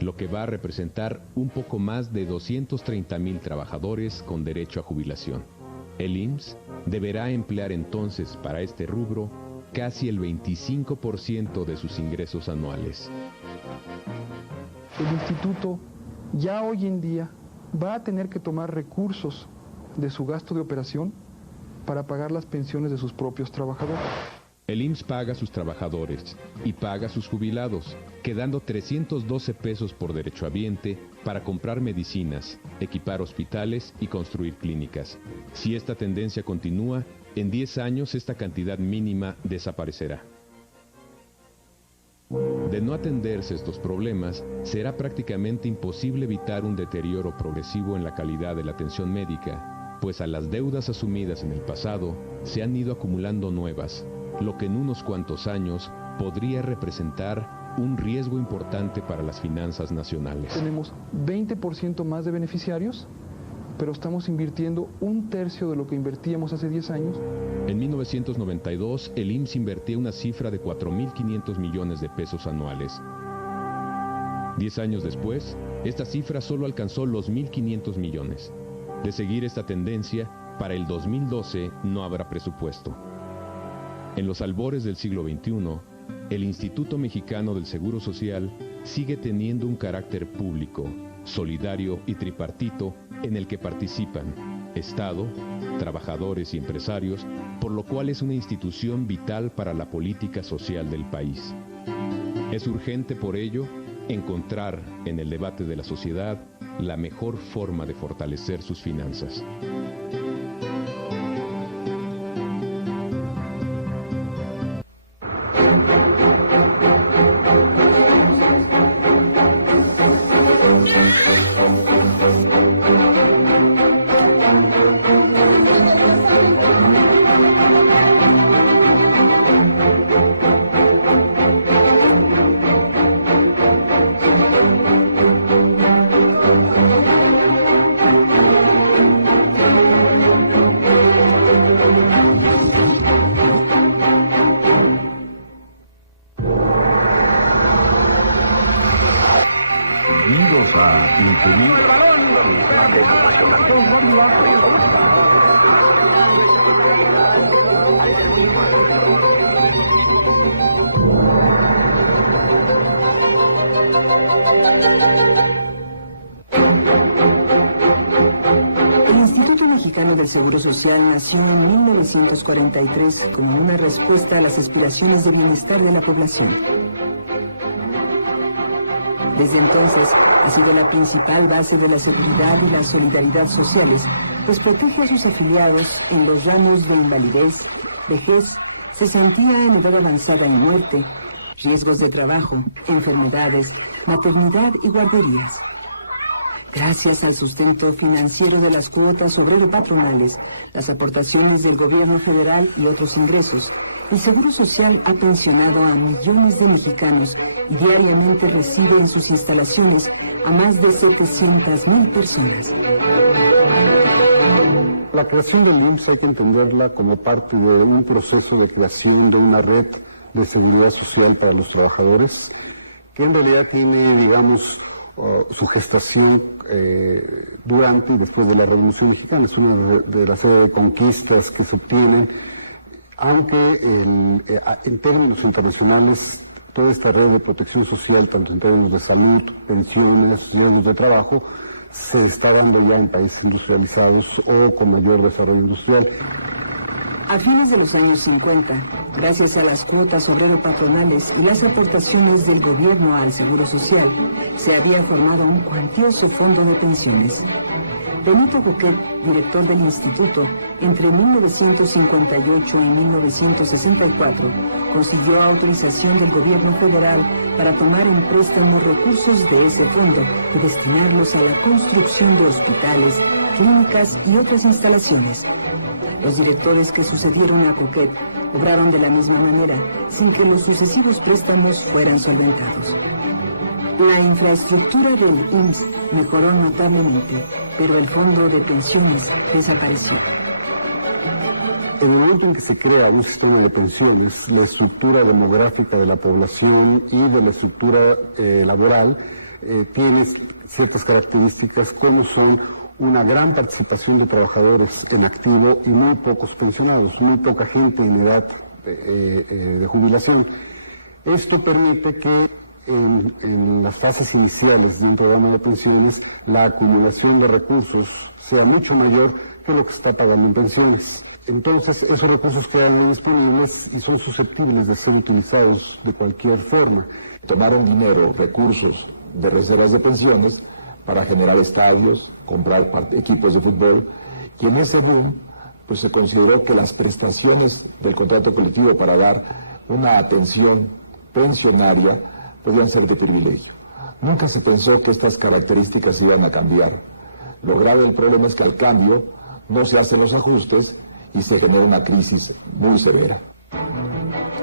lo que va a representar un poco más de 230,000 trabajadores con derecho a jubilación. El IMSS deberá emplear entonces para este rubro casi el 25% de sus ingresos anuales. El instituto ya hoy en día va a tener que tomar recursos de su gasto de operación para pagar las pensiones de sus propios trabajadores. El IMSS paga a sus trabajadores y paga a sus jubilados, quedando 312 pesos por derechohabiente para comprar medicinas, equipar hospitales y construir clínicas. Si esta tendencia continúa, en 10 años esta cantidad mínima desaparecerá. De no atenderse estos problemas, será prácticamente imposible evitar un deterioro progresivo en la calidad de la atención médica, pues a las deudas asumidas en el pasado se han ido acumulando nuevas, lo que en unos cuantos años podría representar un riesgo importante para las finanzas nacionales. Tenemos 20% más de beneficiarios, pero estamos invirtiendo 1/3 de lo que invertíamos hace 10 años. En 1992, el IMSS invertía una cifra de 4.500 millones de pesos anuales. 10 años después, esta cifra solo alcanzó los 1.500 millones. De seguir esta tendencia, para el 2012 no habrá presupuesto. En los albores del siglo XXI, el Instituto Mexicano del Seguro Social sigue teniendo un carácter público, solidario y tripartito en el que participan Estado, trabajadores y empresarios, por lo cual es una institución vital para la política social del país. Es urgente por ello encontrar en el debate de la sociedad la mejor forma de fortalecer sus finanzas. del Seguro Social nació en 1943 como una respuesta a las aspiraciones de bienestar de la población. Desde entonces ha sido la principal base de la seguridad y la solidaridad sociales, pues protege a sus afiliados en los ramos de invalidez, vejez, cesantía en edad avanzada y muerte, riesgos de trabajo, enfermedades, maternidad y guarderías. Gracias al sustento financiero de las cuotas obrero-patronales, las aportaciones del gobierno federal y otros ingresos, el Seguro Social ha pensionado a millones de mexicanos y diariamente recibe en sus instalaciones a más de 700,000 personas. La creación del IMSS hay que entenderla como parte de un proceso de creación de una red de seguridad social para los trabajadores, que en realidad tiene, digamos, su gestación durante y después de la Revolución Mexicana. Es una de las serie de conquistas que se obtienen, aunque en términos internacionales toda esta red de protección social, tanto en términos de salud, pensiones, riesgos de trabajo, se está dando ya en países industrializados o con mayor desarrollo industrial. A fines de los años 50, gracias a las cuotas obrero-patronales y las aportaciones del gobierno al Seguro Social, se había formado un cuantioso fondo de pensiones. Benito Coquet, director del instituto, entre 1958 y 1964, consiguió autorización del gobierno federal para tomar en préstamo recursos de ese fondo y destinarlos a la construcción de hospitales, clínicas y otras instalaciones. Los directores que sucedieron a Coquet obraron de la misma manera, sin que los sucesivos préstamos fueran solventados. La infraestructura del IMSS mejoró notablemente, pero el fondo de pensiones desapareció. En el momento en que se crea un sistema de pensiones, la estructura demográfica de la población y de la estructura laboral tiene ciertas características, como son una gran participación de trabajadores en activo y muy pocos pensionados, muy poca gente en edad de jubilación. Esto permite que en las fases iniciales de un programa de pensiones la acumulación de recursos sea mucho mayor que lo que está pagando en pensiones. Entonces, esos recursos quedan disponibles y son susceptibles de ser utilizados de cualquier forma. Tomaron dinero, recursos de reservas de pensiones para generar estadios, comprar equipos de fútbol, y en ese boom pues se consideró que las prestaciones del contrato colectivo para dar una atención pensionaria podían ser de privilegio. Nunca se pensó que estas características iban a cambiar. Lo grave del problema es que al cambio no se hacen los ajustes y se genera una crisis muy severa.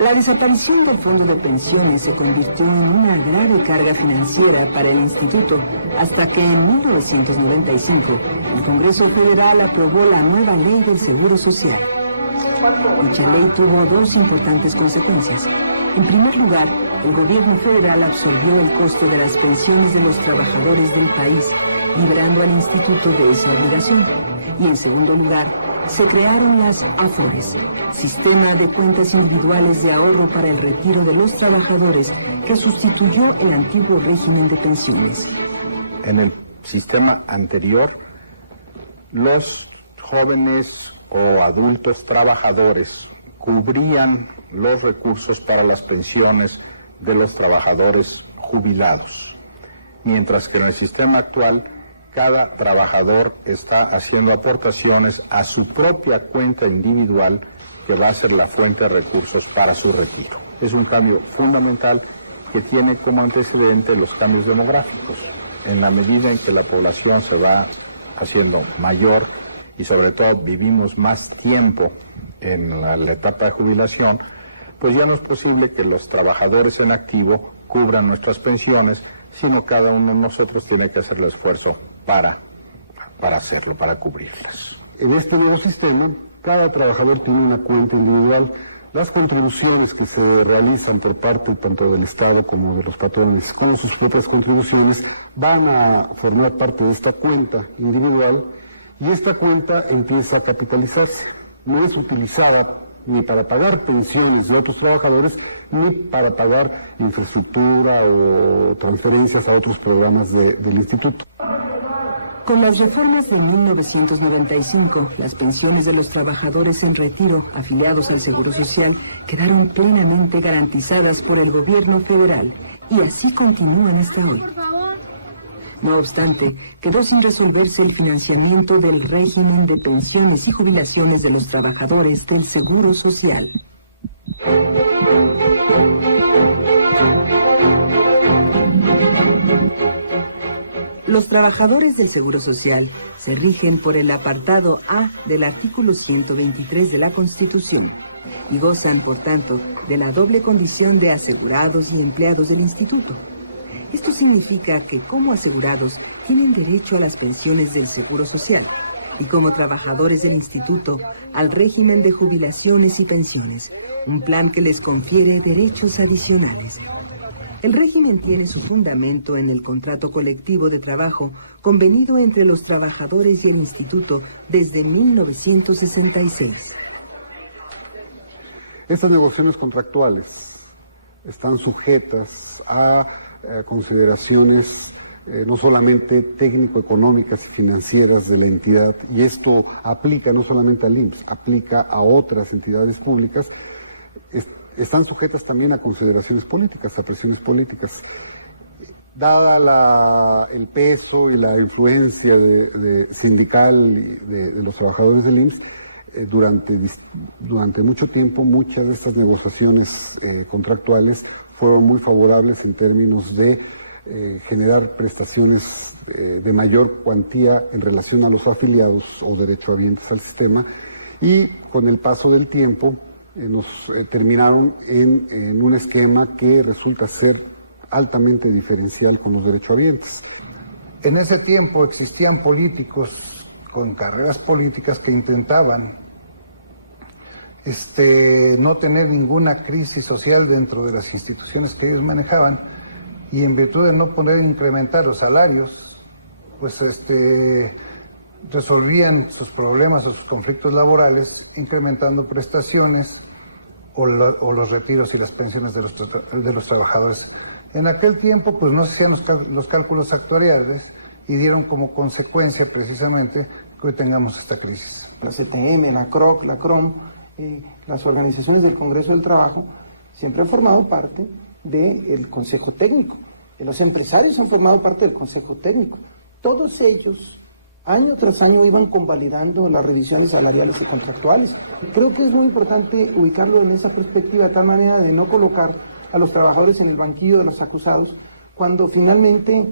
La desaparición del fondo de pensiones se convirtió en una grave carga financiera para el instituto, hasta que en 1995 el Congreso Federal aprobó la nueva ley del Seguro Social. Dicha ley tuvo dos importantes consecuencias. En primer lugar, el gobierno federal absorbió el costo de las pensiones de los trabajadores del país, liberando al instituto de esa obligación. Y en segundo lugar, se crearon las AFORES, Sistema de Cuentas Individuales de Ahorro para el Retiro de los Trabajadores, que sustituyó el antiguo régimen de pensiones. En el sistema anterior, los jóvenes o adultos trabajadores cubrían los recursos para las pensiones de los trabajadores jubilados, mientras que en el sistema actual cada trabajador está haciendo aportaciones a su propia cuenta individual que va a ser la fuente de recursos para su retiro. Es un cambio fundamental que tiene como antecedente los cambios demográficos. En la medida en que la población se va haciendo mayor y sobre todo vivimos más tiempo en la etapa de jubilación, pues ya no es posible que los trabajadores en activo cubran nuestras pensiones, sino cada uno de nosotros tiene que hacer el esfuerzo para hacerlo, para cubrirlas. En este nuevo sistema, cada trabajador tiene una cuenta individual. Las contribuciones que se realizan por parte tanto del Estado como de los patrones, como sus propias contribuciones, van a formar parte de esta cuenta individual y esta cuenta empieza a capitalizarse. No es utilizada ni para pagar pensiones de otros trabajadores, ni para pagar infraestructura o transferencias a otros programas del instituto. Con las reformas de 1995, las pensiones de los trabajadores en retiro afiliados al Seguro Social quedaron plenamente garantizadas por el gobierno federal y así continúan hasta hoy. No obstante, quedó sin resolverse el financiamiento del régimen de pensiones y jubilaciones de los trabajadores del Seguro Social. Los trabajadores del Seguro Social se rigen por el apartado A del artículo 123 de la Constitución y gozan, por tanto, de la doble condición de asegurados y empleados del Instituto. Esto significa que, como asegurados, tienen derecho a las pensiones del Seguro Social y, como trabajadores del Instituto, al régimen de jubilaciones y pensiones, un plan que les confiere derechos adicionales. El régimen tiene su fundamento en el contrato colectivo de trabajo convenido entre los trabajadores y el Instituto desde 1966. Estas negociaciones contractuales están sujetas a consideraciones no solamente técnico-económicas y financieras de la entidad, y esto aplica no solamente al IMSS, aplica a otras entidades públicas. Están sujetas también a consideraciones políticas, a presiones políticas. Dada el peso y la influencia sindical de los trabajadores del IMSS, durante mucho tiempo muchas de estas negociaciones contractuales fueron muy favorables en términos de generar prestaciones de mayor cuantía en relación a los afiliados o derechohabientes al sistema, y con el paso del tiempo nos terminaron en un esquema que resulta ser altamente diferencial con los derechohabientes. En ese tiempo existían políticos con carreras políticas que intentaban no tener ninguna crisis social dentro de las instituciones que ellos manejaban, y en virtud de no poder incrementar los salarios, pues resolvían sus problemas o sus conflictos laborales incrementando prestaciones o los retiros y las pensiones de los trabajadores. En aquel tiempo pues no se hacían los cálculos actuariales y dieron como consecuencia precisamente que hoy tengamos esta crisis. La CTM, la CROC, la CROM, las organizaciones del Congreso del Trabajo siempre han formado parte del Consejo Técnico. Los empresarios han formado parte del Consejo Técnico. Todos ellos, año tras año, iban convalidando las revisiones salariales y contractuales. Creo que es muy importante ubicarlo en esa perspectiva, de tal manera de no colocar a los trabajadores en el banquillo de los acusados, cuando finalmente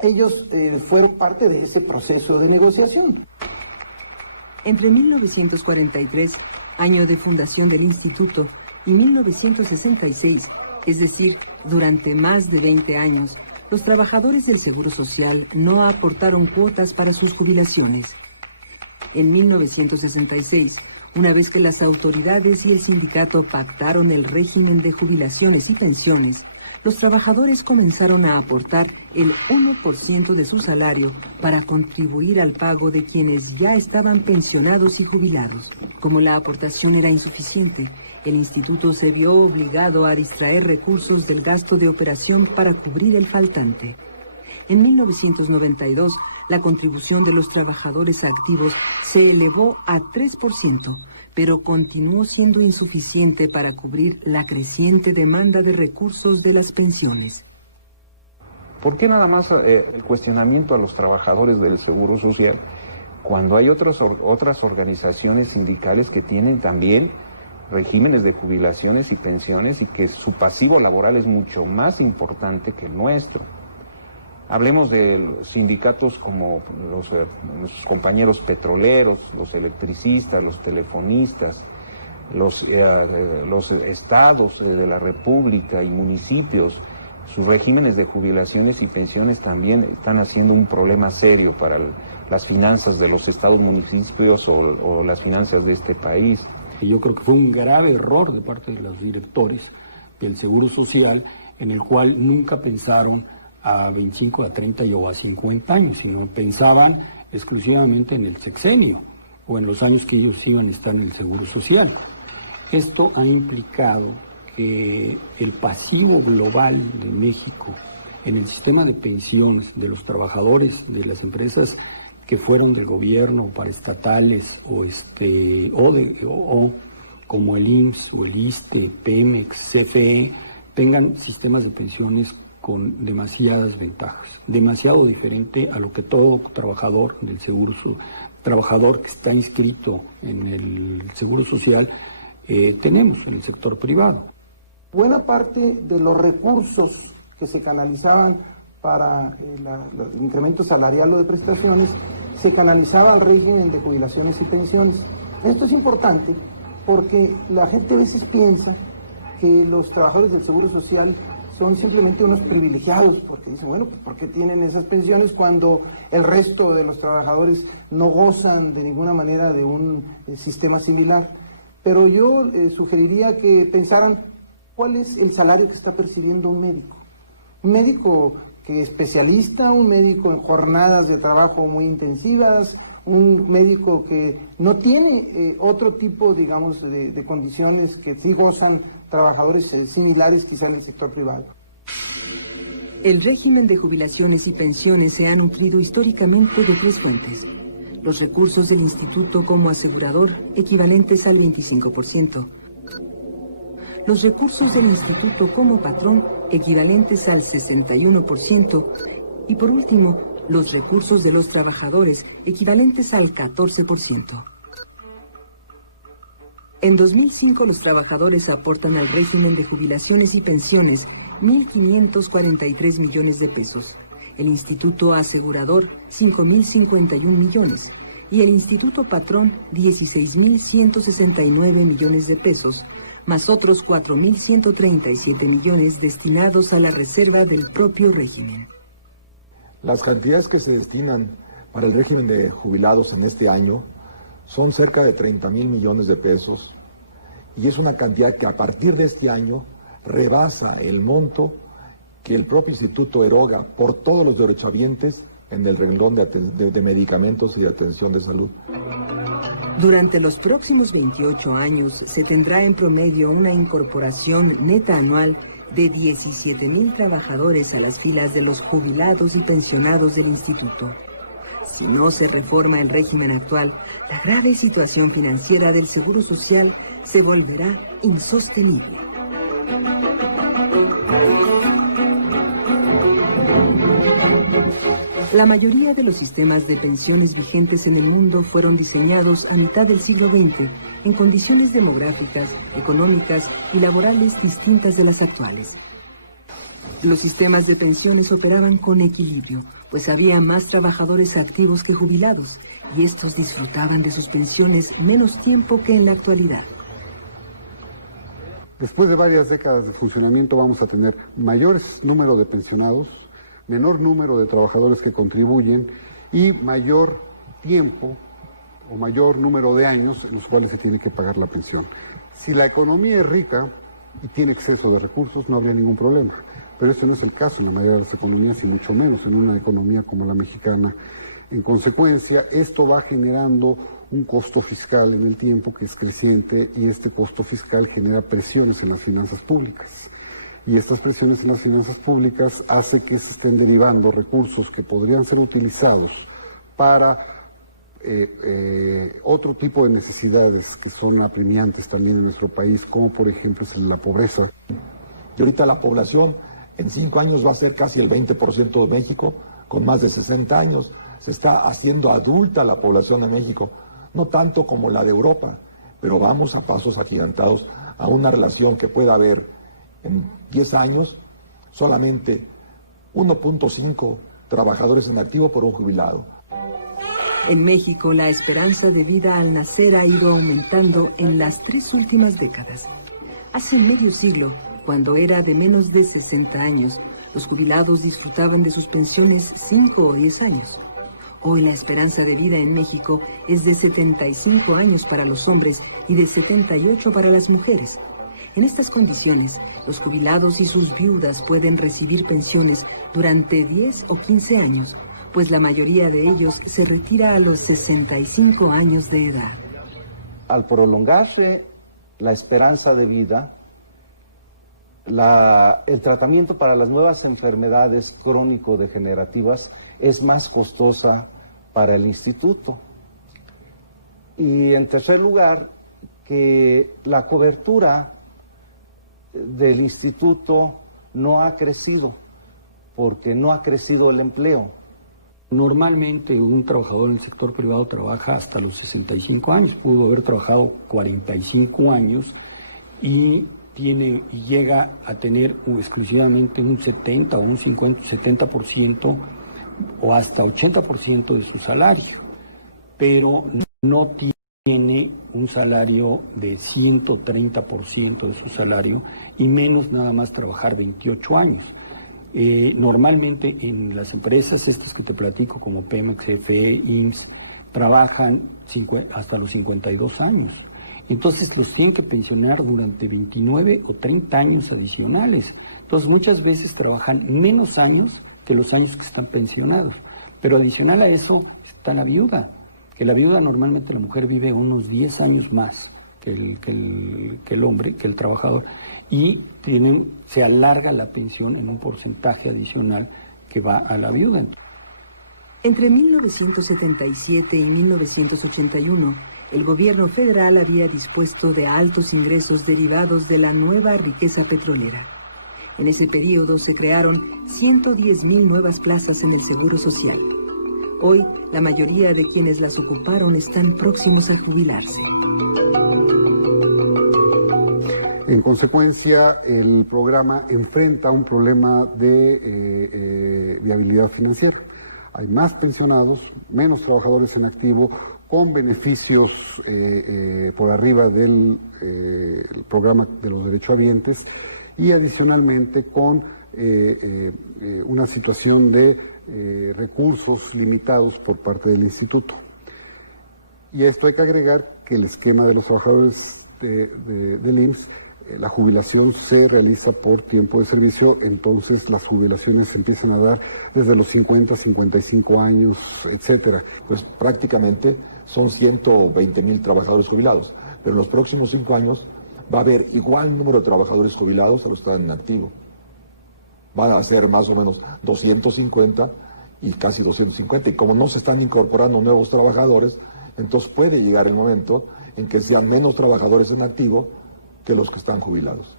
ellos fueron parte de ese proceso de negociación. Entre 1943, año de fundación del instituto, y 1966, es decir, durante más de 20 años, los trabajadores del Seguro Social no aportaron cuotas para sus jubilaciones. En 1966, una vez que las autoridades y el sindicato pactaron el régimen de jubilaciones y pensiones, los trabajadores comenzaron a aportar el 1% de su salario para contribuir al pago de quienes ya estaban pensionados y jubilados. Como la aportación era insuficiente, el instituto se vio obligado a distraer recursos del gasto de operación para cubrir el faltante. En 1992, la contribución de los trabajadores activos se elevó a 3%, pero continuó siendo insuficiente para cubrir la creciente demanda de recursos de las pensiones. ¿Por qué nada más el cuestionamiento a los trabajadores del Seguro Social cuando hay otras organizaciones sindicales que tienen también regímenes de jubilaciones y pensiones y que su pasivo laboral es mucho más importante que el nuestro? Hablemos de sindicatos como nuestros compañeros petroleros, los electricistas, los telefonistas, los estados de la República y municipios. Sus regímenes de jubilaciones y pensiones también están haciendo un problema serio para las finanzas de los estados, municipios o las finanzas de este país. Yo creo que fue un grave error de parte de los directores del Seguro Social, en el cual nunca pensaron a 25, a 30 o a 50 años, sino pensaban exclusivamente en el sexenio o en los años que ellos iban a estar en el Seguro Social. Esto ha implicado que el pasivo global de México en el sistema de pensiones de los trabajadores de las empresas que fueron del gobierno, paraestatales o como el IMSS o el ISSSTE, Pemex, CFE, tengan sistemas de pensiones con demasiadas ventajas, demasiado diferente a lo que todo trabajador del seguro, trabajador que está inscrito en el Seguro Social, tenemos en el sector privado. Buena parte de los recursos que se canalizaban para el incremento salarial o de prestaciones se canalizaba al régimen de jubilaciones y pensiones. Esto es importante porque la gente a veces piensa que los trabajadores del Seguro Social son simplemente unos privilegiados, porque dicen, bueno, pues ¿por qué tienen esas pensiones cuando el resto de los trabajadores no gozan de ninguna manera de un sistema similar? Pero yo sugeriría que pensaran cuál es el salario que está percibiendo un médico. Un médico que es especialista, un médico en jornadas de trabajo muy intensivas, un médico que no tiene otro tipo, digamos, de condiciones que sí gozan trabajadores similares quizá en el sector privado. El régimen de jubilaciones y pensiones se ha nutrido históricamente de tres fuentes. Los recursos del instituto como asegurador, equivalentes al 25%. Los recursos del instituto como patrón, equivalentes al 61%. Y por último, los recursos de los trabajadores, equivalentes al 14%. En 2005, los trabajadores aportan al régimen de jubilaciones y pensiones 1.543 millones de pesos, el Instituto Asegurador 5.051 millones y el Instituto Patrón 16.169 millones de pesos, más otros 4.137 millones destinados a la reserva del propio régimen. Las cantidades que se destinan para el régimen de jubilados en este año son cerca de 30.000 millones de pesos y es una cantidad que a partir de este año rebasa el monto que el propio instituto eroga por todos los derechohabientes en el renglón de medicamentos y de atención de salud. Durante los próximos 28 años se tendrá en promedio una incorporación neta anual de 17.000 trabajadores a las filas de los jubilados y pensionados del instituto. Si no se reforma el régimen actual, la grave situación financiera del Seguro Social se volverá insostenible. La mayoría de los sistemas de pensiones vigentes en el mundo fueron diseñados a mitad del siglo XX en condiciones demográficas, económicas y laborales distintas de las actuales. Los sistemas de pensiones operaban con equilibrio, pues había más trabajadores activos que jubilados, y estos disfrutaban de sus pensiones menos tiempo que en la actualidad. Después de varias décadas de funcionamiento vamos a tener mayor número de pensionados, menor número de trabajadores que contribuyen y mayor tiempo o mayor número de años en los cuales se tiene que pagar la pensión. Si la economía es rica y tiene exceso de recursos, no habría ningún problema. Pero eso no es el caso en la mayoría de las economías y mucho menos en una economía como la mexicana. En consecuencia, esto va generando un costo fiscal en el tiempo que es creciente y este costo fiscal genera presiones en las finanzas públicas. Y estas presiones en las finanzas públicas hace que se estén derivando recursos que podrían ser utilizados para otro tipo de necesidades que son apremiantes también en nuestro país, como por ejemplo es la pobreza. Y ahorita la población en 5 años va a ser casi el 20% de México, con más de 60 años. Se está haciendo adulta la población de México, no tanto como la de Europa, pero vamos a pasos agigantados a una relación que pueda haber en 10 años solamente 1.5 trabajadores en activo por un jubilado. En México, la esperanza de vida al nacer ha ido aumentando en las 3 últimas décadas. Hace medio siglo, cuando era de menos de 60 años, los jubilados disfrutaban de sus pensiones 5 o 10 años. Hoy la esperanza de vida en México es de 75 años para los hombres y de 78 para las mujeres. En estas condiciones, los jubilados y sus viudas pueden recibir pensiones durante 10 o 15 años, pues la mayoría de ellos se retira a los 65 años de edad. Al prolongarse la esperanza de vida, el tratamiento para las nuevas enfermedades crónico-degenerativas es más costosa para el instituto. Y en tercer lugar, que la cobertura del instituto no ha crecido, porque no ha crecido el empleo. Normalmente un trabajador en el sector privado trabaja hasta los 65 años, pudo haber trabajado 45 años y llega a tener exclusivamente un 70 o un 50, 70% o hasta 80% de su salario, pero no tiene un salario de 130% de su salario y menos nada más trabajar 28 años. Normalmente en las empresas estas que te platico como Pemex, CFE, IMSS, trabajan hasta los 52 años. Entonces los tienen que pensionar durante 29 o 30 años adicionales. Entonces muchas veces trabajan menos años que los años que están pensionados. Pero adicional a eso está la viuda, que la viuda normalmente la mujer vive unos 10 años más que el hombre, que el trabajador, y se alarga la pensión en un porcentaje adicional que va a la viuda. Entre 1977 y 1981, el gobierno federal había dispuesto de altos ingresos derivados de la nueva riqueza petrolera. En ese periodo se crearon 110,000 nuevas plazas en el Seguro Social. Hoy, la mayoría de quienes las ocuparon están próximos a jubilarse. En consecuencia, el programa enfrenta un problema de viabilidad financiera. Hay más pensionados, menos trabajadores en activo, con beneficios por arriba del programa de los derechohabientes y adicionalmente con una situación de recursos limitados por parte del instituto. Y a esto hay que agregar que el esquema de los trabajadores del IMSS, la jubilación se realiza por tiempo de servicio, entonces las jubilaciones se empiezan a dar desde los 50, 55 años, etcétera. Pues prácticamente son 120,000 trabajadores jubilados, pero en los próximos 5 años va a haber igual número de trabajadores jubilados a los que están en activo. Van a ser más o menos 250 y casi 250, y como no se están incorporando nuevos trabajadores, entonces puede llegar el momento en que sean menos trabajadores en activo que los que están jubilados.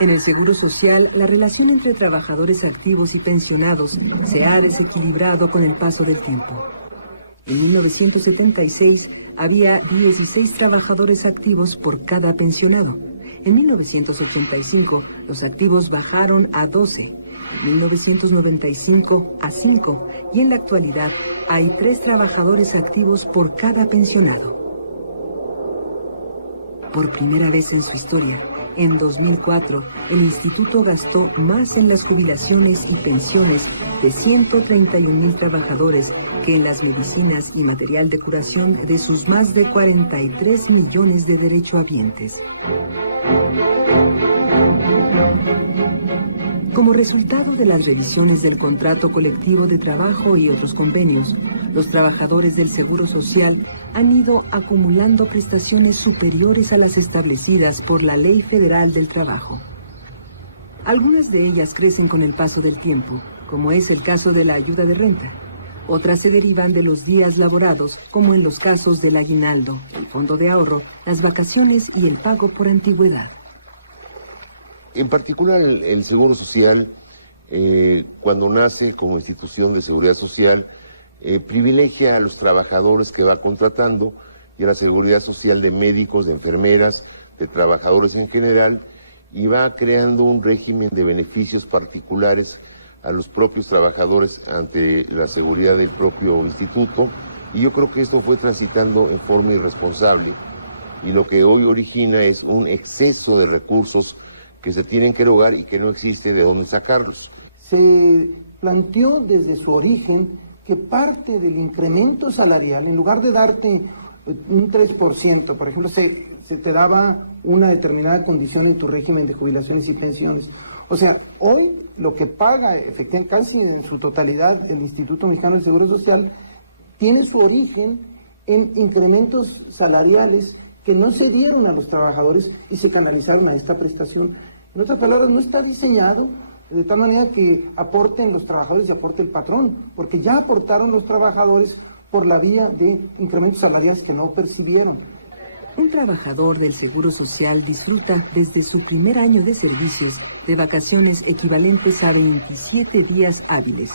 En el Seguro Social, la relación entre trabajadores activos y pensionados se ha desequilibrado con el paso del tiempo. En 1976 había 16 trabajadores activos por cada pensionado. En 1985 los activos bajaron a 12, en 1995 a 5 y en la actualidad hay 3 trabajadores activos por cada pensionado. Por primera vez en su historia, en 2004, el Instituto gastó más en las jubilaciones y pensiones de 131,000 trabajadores que en las medicinas y material de curación de sus más de 43 millones de derechohabientes. Como resultado de las revisiones del contrato colectivo de trabajo y otros convenios, los trabajadores del Seguro Social han ido acumulando prestaciones superiores a las establecidas por la Ley Federal del Trabajo. Algunas de ellas crecen con el paso del tiempo, como es el caso de la ayuda de renta. Otras se derivan de los días laborados, como en los casos del aguinaldo, el fondo de ahorro, las vacaciones y el pago por antigüedad. En particular, el Seguro Social, cuando nace como institución de seguridad social, privilegia a los trabajadores que va contratando y a la seguridad social de médicos, de enfermeras, de trabajadores en general, y va creando un régimen de beneficios particulares a los propios trabajadores ante la seguridad del propio instituto, y yo creo que esto fue transitando en forma irresponsable, y lo que hoy origina es un exceso de recursos que se tienen que erogar y que no existe de dónde sacarlos. Se planteó desde su origen que parte del incremento salarial, en lugar de darte un 3%, por ejemplo, se te daba una determinada condición en tu régimen de jubilaciones y pensiones. O sea, hoy lo que paga efectivamente casi en su totalidad el Instituto Mexicano del Seguro Social tiene su origen en incrementos salariales que no se dieron a los trabajadores y se canalizaron a esta prestación. En otras palabras, no está diseñado de tal manera que aporten los trabajadores y aporte el patrón, porque ya aportaron los trabajadores por la vía de incrementos salariales que no percibieron. Un trabajador del Seguro Social disfruta desde su primer año de servicios de vacaciones equivalentes a 27 días hábiles,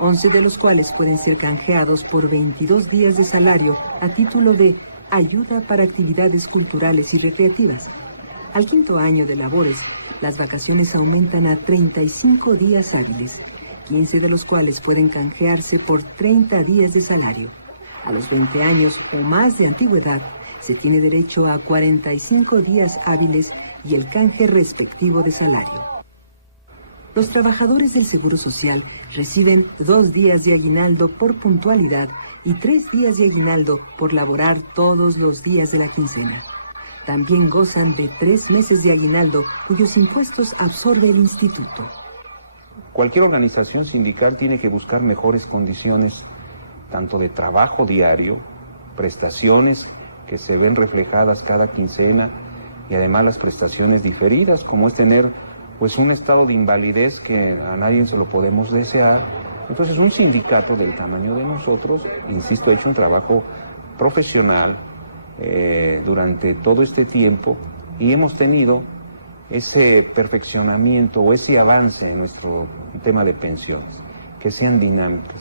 11 de los cuales pueden ser canjeados por 22 días de salario a título de ayuda para actividades culturales y recreativas. Al quinto año de labores, las vacaciones aumentan a 35 días hábiles, 15 de los cuales pueden canjearse por 30 días de salario. A los 20 años o más de antigüedad, se tiene derecho a 45 días hábiles y el canje respectivo de salario. Los trabajadores del Seguro Social reciben 2 días de aguinaldo por puntualidad y 3 días de aguinaldo por laborar todos los días de la quincena. También gozan de 3 meses de aguinaldo cuyos impuestos absorbe el instituto. Cualquier organización sindical tiene que buscar mejores condiciones, tanto de trabajo diario, prestaciones que se ven reflejadas cada quincena y además las prestaciones diferidas, como es tener pues un estado de invalidez que a nadie se lo podemos desear. Entonces un sindicato del tamaño de nosotros, insisto, ha hecho un trabajo profesional durante todo este tiempo y hemos tenido ese perfeccionamiento o ese avance en nuestro tema de pensiones, que sean dinámicos.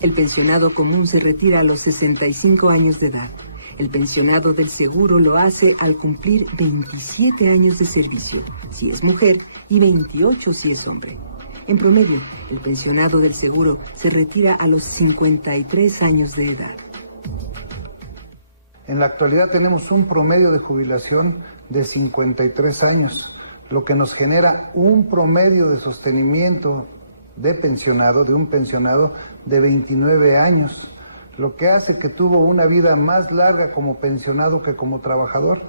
El pensionado común se retira a los 65 años de edad. El pensionado del seguro lo hace al cumplir 27 años de servicio, si es mujer, y 28 si es hombre. En promedio, el pensionado del seguro se retira a los 53 años de edad. En la actualidad tenemos un promedio de jubilación de 53 años, lo que nos genera un promedio de sostenimiento de un pensionado de 29 años, lo que hace que tuvo una vida más larga como pensionado que como trabajador.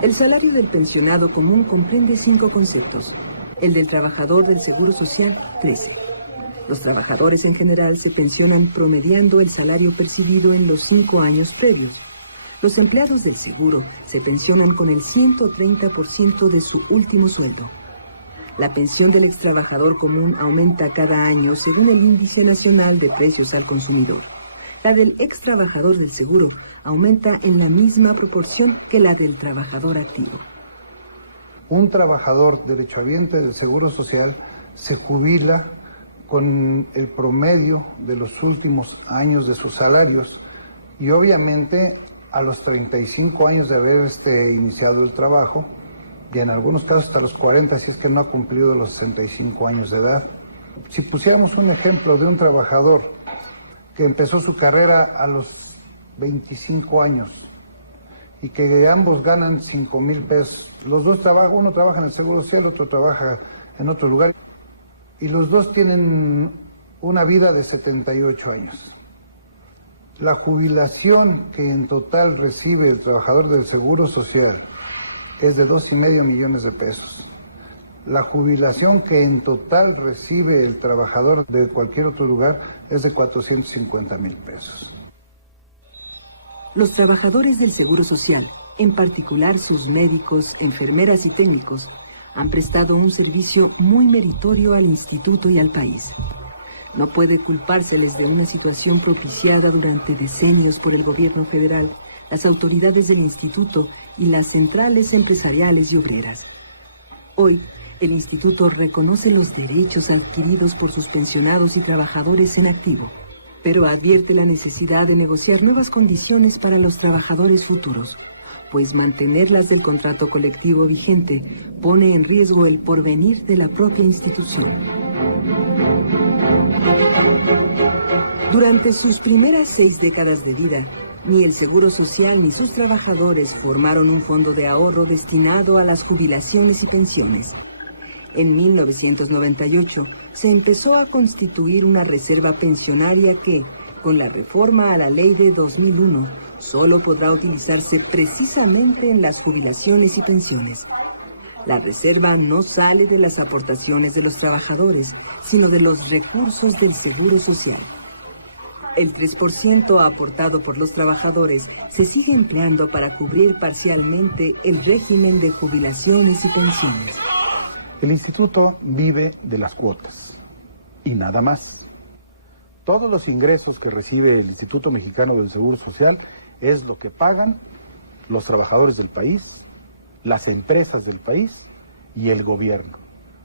El salario del pensionado común comprende 5 conceptos. El del trabajador del Seguro Social, 13. Los trabajadores en general se pensionan promediando el salario percibido en los 5 años previos. Los empleados del seguro se pensionan con el 130% de su último sueldo. La pensión del extrabajador común aumenta cada año según el Índice Nacional de Precios al Consumidor. La del extrabajador del seguro aumenta en la misma proporción que la del trabajador activo. Un trabajador derechohabiente del Seguro Social se jubila con el promedio de los últimos años de sus salarios y obviamente a los 35 años de haber iniciado el trabajo, y en algunos casos hasta los 40, si es que no ha cumplido los 65 años de edad. Si pusiéramos un ejemplo de un trabajador que empezó su carrera a los 25 años y que ambos ganan 5,000 pesos, los dos trabajan, uno trabaja en el Seguro Social, otro trabaja en otro lugar, y los dos tienen una vida de 78 años. La jubilación que en total recibe el trabajador del Seguro Social es de 2,5 millones de pesos. La jubilación que en total recibe el trabajador de cualquier otro lugar es de 450,000 pesos. Los trabajadores del Seguro Social, en particular sus médicos, enfermeras y técnicos, han prestado un servicio muy meritorio al instituto y al país. No puede culpárseles de una situación propiciada durante decenios por el gobierno federal, las autoridades del instituto y las centrales empresariales y obreras. Hoy, el instituto reconoce los derechos adquiridos por sus pensionados y trabajadores en activo, pero advierte la necesidad de negociar nuevas condiciones para los trabajadores futuros, pues mantenerlas del contrato colectivo vigente pone en riesgo el porvenir de la propia institución. Durante sus primeras 6 décadas de vida, ni el Seguro Social ni sus trabajadores formaron un fondo de ahorro destinado a las jubilaciones y pensiones. En 1998 se empezó a constituir una reserva pensionaria que, con la reforma a la ley de 2001, solo podrá utilizarse precisamente en las jubilaciones y pensiones. La reserva no sale de las aportaciones de los trabajadores, sino de los recursos del Seguro Social. El 3% aportado por los trabajadores se sigue empleando para cubrir parcialmente el régimen de jubilaciones y pensiones. El instituto vive de las cuotas y nada más. Todos los ingresos que recibe el Instituto Mexicano del Seguro Social es lo que pagan los trabajadores del país, las empresas del país y el gobierno,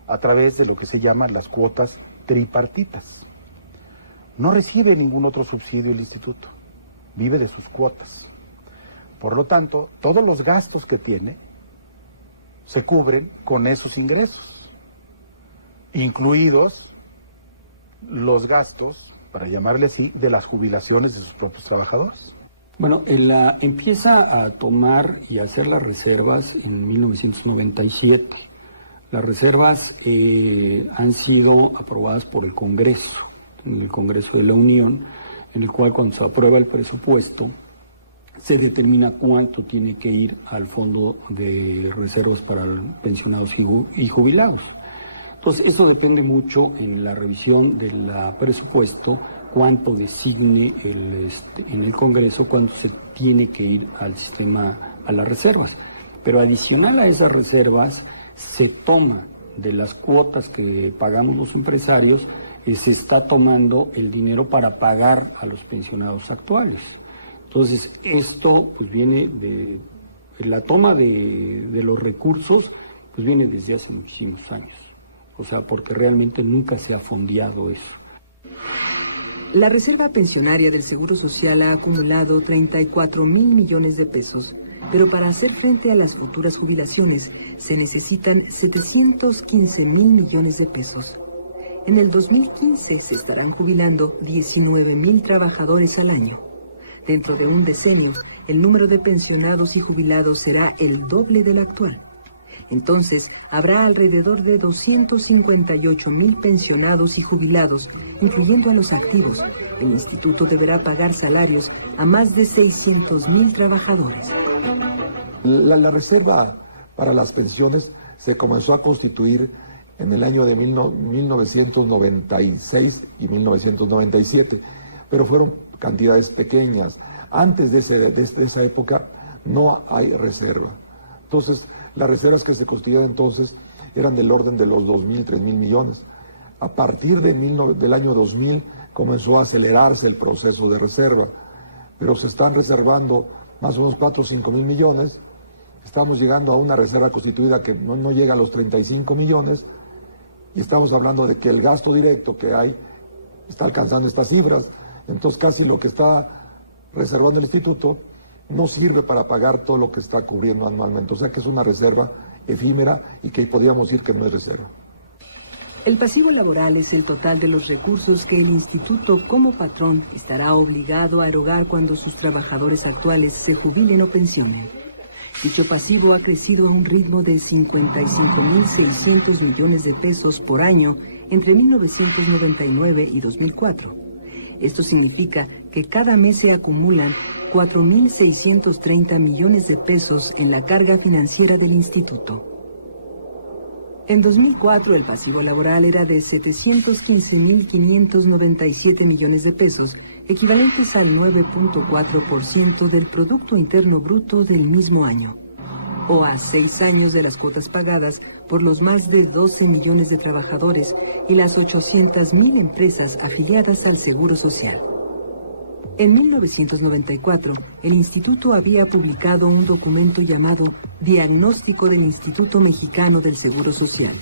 a través de lo que se llaman las cuotas tripartitas. No recibe ningún otro subsidio el instituto, vive de sus cuotas. Por lo tanto, todos los gastos que tiene se cubren con esos ingresos, incluidos los gastos, para llamarle así, de las jubilaciones de sus propios trabajadores. Bueno, empieza a tomar y a hacer las reservas en 1997. Las reservas han sido aprobadas por el Congreso, en el Congreso de la Unión, en el cual cuando se aprueba el presupuesto se determina cuánto tiene que ir al fondo de reservas para pensionados y jubilados. Entonces, eso depende mucho en la revisión del presupuesto, cuánto designe en el Congreso, cuánto se tiene que ir al sistema, a las reservas. Pero adicional a esas reservas, se toma de las cuotas que pagamos los empresarios, se está tomando el dinero para pagar a los pensionados actuales. Entonces, esto pues viene de la toma de los recursos, pues viene desde hace muchísimos años. O sea, porque realmente nunca se ha fondeado eso. La reserva pensionaria del Seguro Social ha acumulado 34,000 millones de pesos, pero para hacer frente a las futuras jubilaciones se necesitan 715,000 millones de pesos. En el 2015 se estarán jubilando 19,000 trabajadores al año. Dentro de un decenio, el número de pensionados y jubilados será el doble del actual. Entonces, habrá alrededor de 258,000 pensionados y jubilados, incluyendo a los activos. El instituto deberá pagar salarios a más de 600,000 trabajadores. La reserva para las pensiones se comenzó a constituir en el año de 1996 y 1997, pero fueron cantidades pequeñas. Antes de esa época no hay reserva. Entonces, las reservas que se constituyen entonces eran del orden de los 2.000, 3.000 millones. A partir del año 2000 comenzó a acelerarse el proceso de reserva, pero se están reservando más o menos 4 o 5 mil millones. Estamos llegando a una reserva constituida que no llega a los 35 millones y estamos hablando de que el gasto directo que hay está alcanzando estas cifras. Entonces casi lo que está reservando el instituto no sirve para pagar todo lo que está cubriendo anualmente. O sea que es una reserva efímera y que podríamos decir que no es reserva. El pasivo laboral es el total de los recursos que el instituto como patrón estará obligado a erogar cuando sus trabajadores actuales se jubilen o pensionen. Dicho pasivo ha crecido a un ritmo de 55.600 millones de pesos por año entre 1999 y 2004. Esto significa que cada mes se acumulan 4.630 millones de pesos en la carga financiera del instituto. En 2004 el pasivo laboral era de 715.597 millones de pesos, equivalentes al 9.4% del Producto Interno Bruto del mismo año, o a 6 años de las cuotas pagadas por los más de 12 millones de trabajadores y las 800.000 empresas afiliadas al Seguro Social. En 1994, el Instituto había publicado un documento llamado Diagnóstico del Instituto Mexicano del Seguro Social.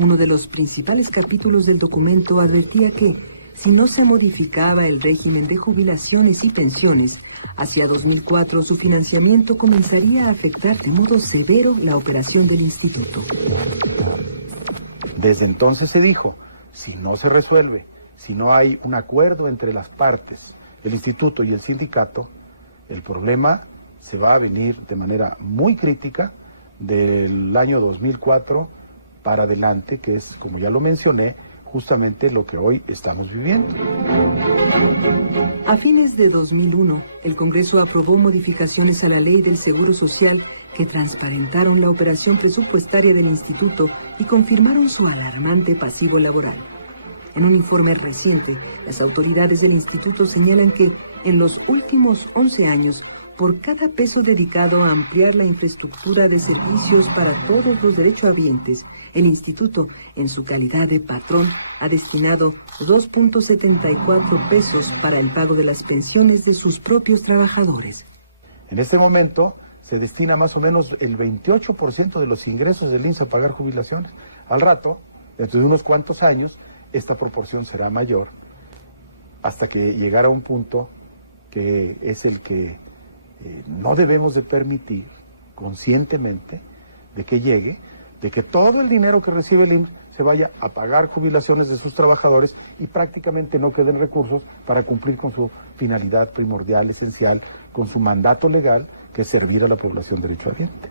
Uno de los principales capítulos del documento advertía que, si no se modificaba el régimen de jubilaciones y pensiones, hacia 2004 su financiamiento comenzaría a afectar de modo severo la operación del Instituto. Desde entonces se dijo, si no se resuelve, si no hay un acuerdo entre las partes, el instituto y el sindicato, el problema se va a venir de manera muy crítica del año 2004 para adelante, que es, como ya lo mencioné, justamente lo que hoy estamos viviendo. A fines de 2001, el Congreso aprobó modificaciones a la Ley del Seguro Social que transparentaron la operación presupuestaria del instituto y confirmaron su alarmante pasivo laboral. En un informe reciente, las autoridades del instituto señalan que en los últimos 11 años, por cada peso dedicado a ampliar la infraestructura de servicios para todos los derechohabientes, el instituto, en su calidad de patrón, ha destinado 2.74 pesos para el pago de las pensiones de sus propios trabajadores. En este momento se destina más o menos el 28% de los ingresos del INSS a pagar jubilaciones. Al rato, dentro de unos cuantos años, esta proporción será mayor hasta que llegara a un punto que es el que no debemos de permitir conscientemente de que llegue, de que todo el dinero que recibe el IMSS se vaya a pagar jubilaciones de sus trabajadores y prácticamente no queden recursos para cumplir con su finalidad primordial, esencial, con su mandato legal, que es servir a la población derechohabiente.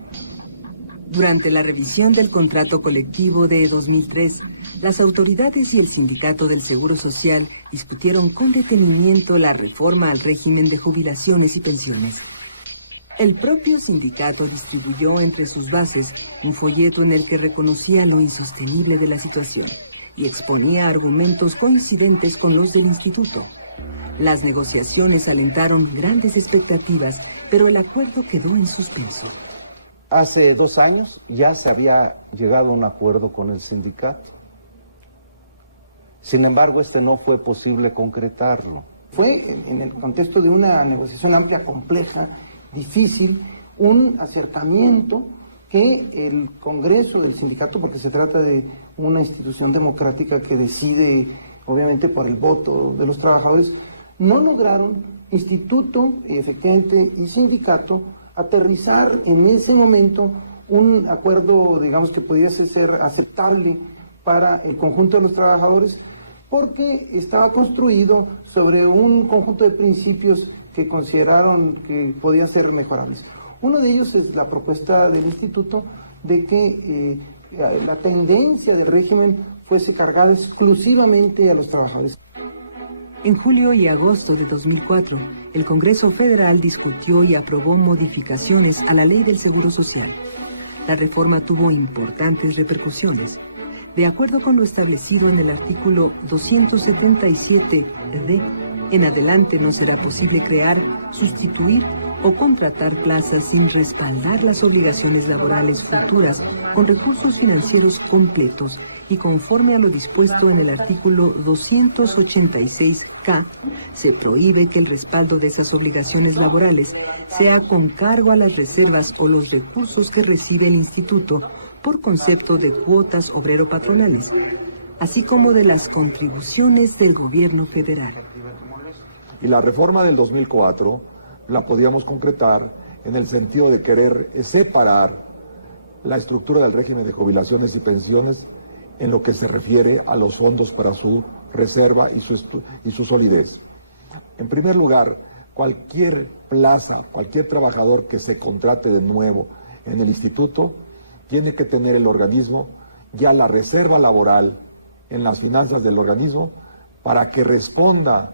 Durante la revisión del contrato colectivo de 2003, las autoridades y el Sindicato del Seguro Social discutieron con detenimiento la reforma al régimen de jubilaciones y pensiones. El propio sindicato distribuyó entre sus bases un folleto en el que reconocía lo insostenible de la situación y exponía argumentos coincidentes con los del instituto. Las negociaciones alentaron grandes expectativas, pero el acuerdo quedó en suspenso. Hace 2 años ya se había llegado a un acuerdo con el sindicato. Sin embargo, no fue posible concretarlo. Fue en el contexto de una negociación amplia, compleja, difícil, un acercamiento que el Congreso del sindicato, porque se trata de una institución democrática que decide, obviamente, por el voto de los trabajadores, no lograron, instituto, efectivamente, y sindicato, aterrizar en ese momento un acuerdo, digamos, que pudiese ser aceptable para el conjunto de los trabajadores, porque estaba construido sobre un conjunto de principios que consideraron que podían ser mejorables. Uno de ellos es la propuesta del instituto de que la tendencia del régimen fuese cargada exclusivamente a los trabajadores. En julio y agosto de 2004, el Congreso Federal discutió y aprobó modificaciones a la Ley del Seguro Social. La reforma tuvo importantes repercusiones. De acuerdo con lo establecido en el artículo 277d, en adelante no será posible crear, sustituir o contratar plazas sin respaldar las obligaciones laborales futuras con recursos financieros completos y conforme a lo dispuesto en el artículo 286K, se prohíbe que el respaldo de esas obligaciones laborales sea con cargo a las reservas o los recursos que recibe el instituto por concepto de cuotas obrero-patronales, así como de las contribuciones del gobierno federal. Y la reforma del 2004 la podíamos concretar en el sentido de querer separar la estructura del régimen de jubilaciones y pensiones en lo que se refiere a los fondos para su reserva y su solidez. En primer lugar, cualquier plaza, cualquier trabajador que se contrate de nuevo en el instituto, tiene que tener el organismo ya la reserva laboral en las finanzas del organismo para que responda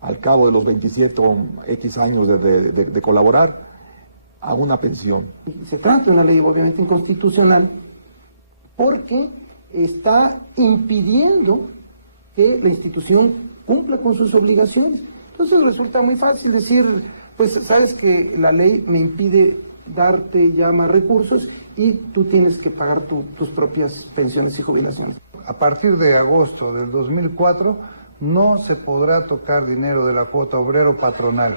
al cabo de los 27 o X años de colaborar a una pensión. Se trata de una ley obviamente inconstitucional porque está impidiendo que la institución cumpla con sus obligaciones. Entonces resulta muy fácil decir, pues sabes que la ley me impide darte ya más recursos y tú tienes que pagar tus propias pensiones y jubilaciones. A partir de agosto del 2004 no se podrá tocar dinero de la cuota obrero patronal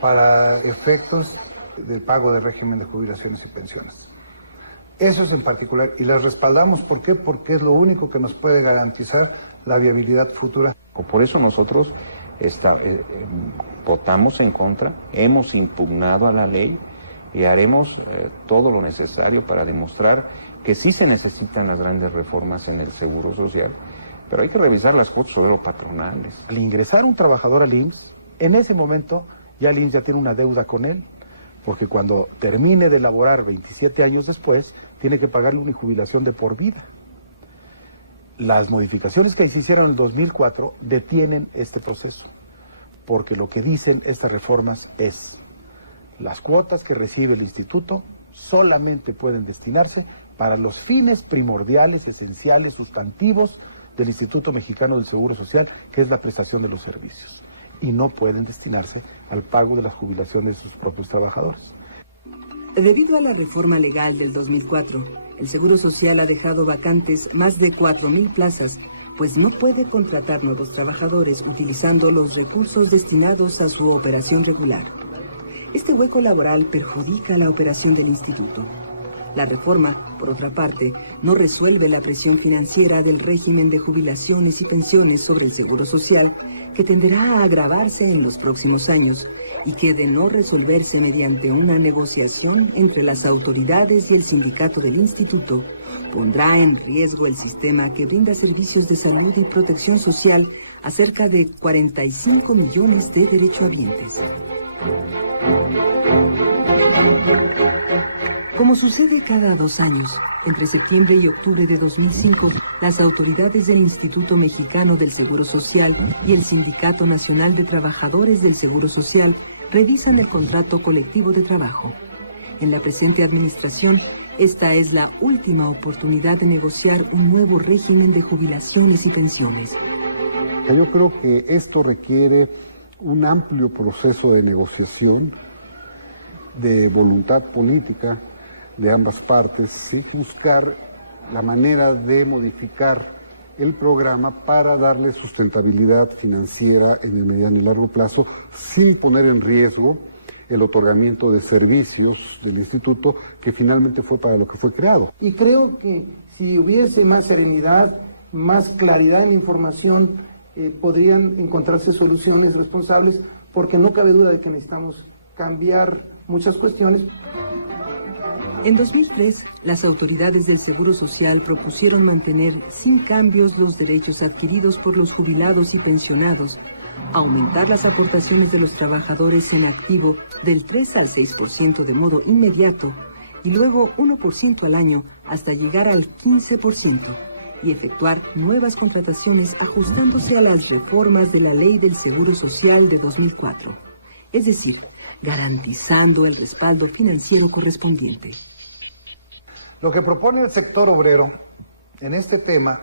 para efectos del pago de régimen de jubilaciones y pensiones. Eso es en particular, y las respaldamos, ¿por qué? Porque es lo único que nos puede garantizar la viabilidad futura. Por eso nosotros votamos en contra, hemos impugnado a la ley y haremos todo lo necesario para demostrar que sí se necesitan las grandes reformas en el Seguro Social, pero hay que revisar las cuotas obrero-patronales. Al ingresar un trabajador al IMSS, en ese momento ya el IMSS ya tiene una deuda con él, porque cuando termine de laborar 27 años después, tiene que pagarle una jubilación de por vida. Las modificaciones que se hicieron en el 2004 detienen este proceso, porque lo que dicen estas reformas es: las cuotas que recibe el instituto solamente pueden destinarse para los fines primordiales, esenciales, sustantivos del Instituto Mexicano del Seguro Social, que es la prestación de los servicios, y no pueden destinarse al pago de las jubilaciones de sus propios trabajadores. Debido a la reforma legal del 2004, el Seguro Social ha dejado vacantes más de 4,000 plazas, pues no puede contratar nuevos trabajadores utilizando los recursos destinados a su operación regular. Este hueco laboral perjudica la operación del instituto. La reforma, por otra parte, no resuelve la presión financiera del régimen de jubilaciones y pensiones sobre el Seguro Social, que tenderá a agravarse en los próximos años y que, de no resolverse mediante una negociación entre las autoridades y el sindicato del instituto, pondrá en riesgo el sistema que brinda servicios de salud y protección social a cerca de 45 millones de derechohabientes. Como sucede cada 2 años, entre septiembre y octubre de 2005, las autoridades del Instituto Mexicano del Seguro Social y el Sindicato Nacional de Trabajadores del Seguro Social revisan el contrato colectivo de trabajo. En la presente administración, esta es la última oportunidad de negociar un nuevo régimen de jubilaciones y pensiones. Yo creo que esto requiere un amplio proceso de negociación, de voluntad política de ambas partes, ¿sí? Buscar la manera de modificar el programa para darle sustentabilidad financiera en el mediano y largo plazo, sin poner en riesgo el otorgamiento de servicios del instituto, que finalmente fue para lo que fue creado. Y creo que si hubiese más serenidad, más claridad en la información, podrían encontrarse soluciones responsables, porque no cabe duda de que necesitamos cambiar muchas cuestiones. En 2003, las autoridades del Seguro Social propusieron mantener sin cambios los derechos adquiridos por los jubilados y pensionados, aumentar las aportaciones de los trabajadores en activo del 3 al 6% de modo inmediato y luego 1% al año hasta llegar al 15%, y efectuar nuevas contrataciones ajustándose a las reformas de la Ley del Seguro Social de 2004, es decir, garantizando el respaldo financiero correspondiente. Lo que propone el sector obrero en este tema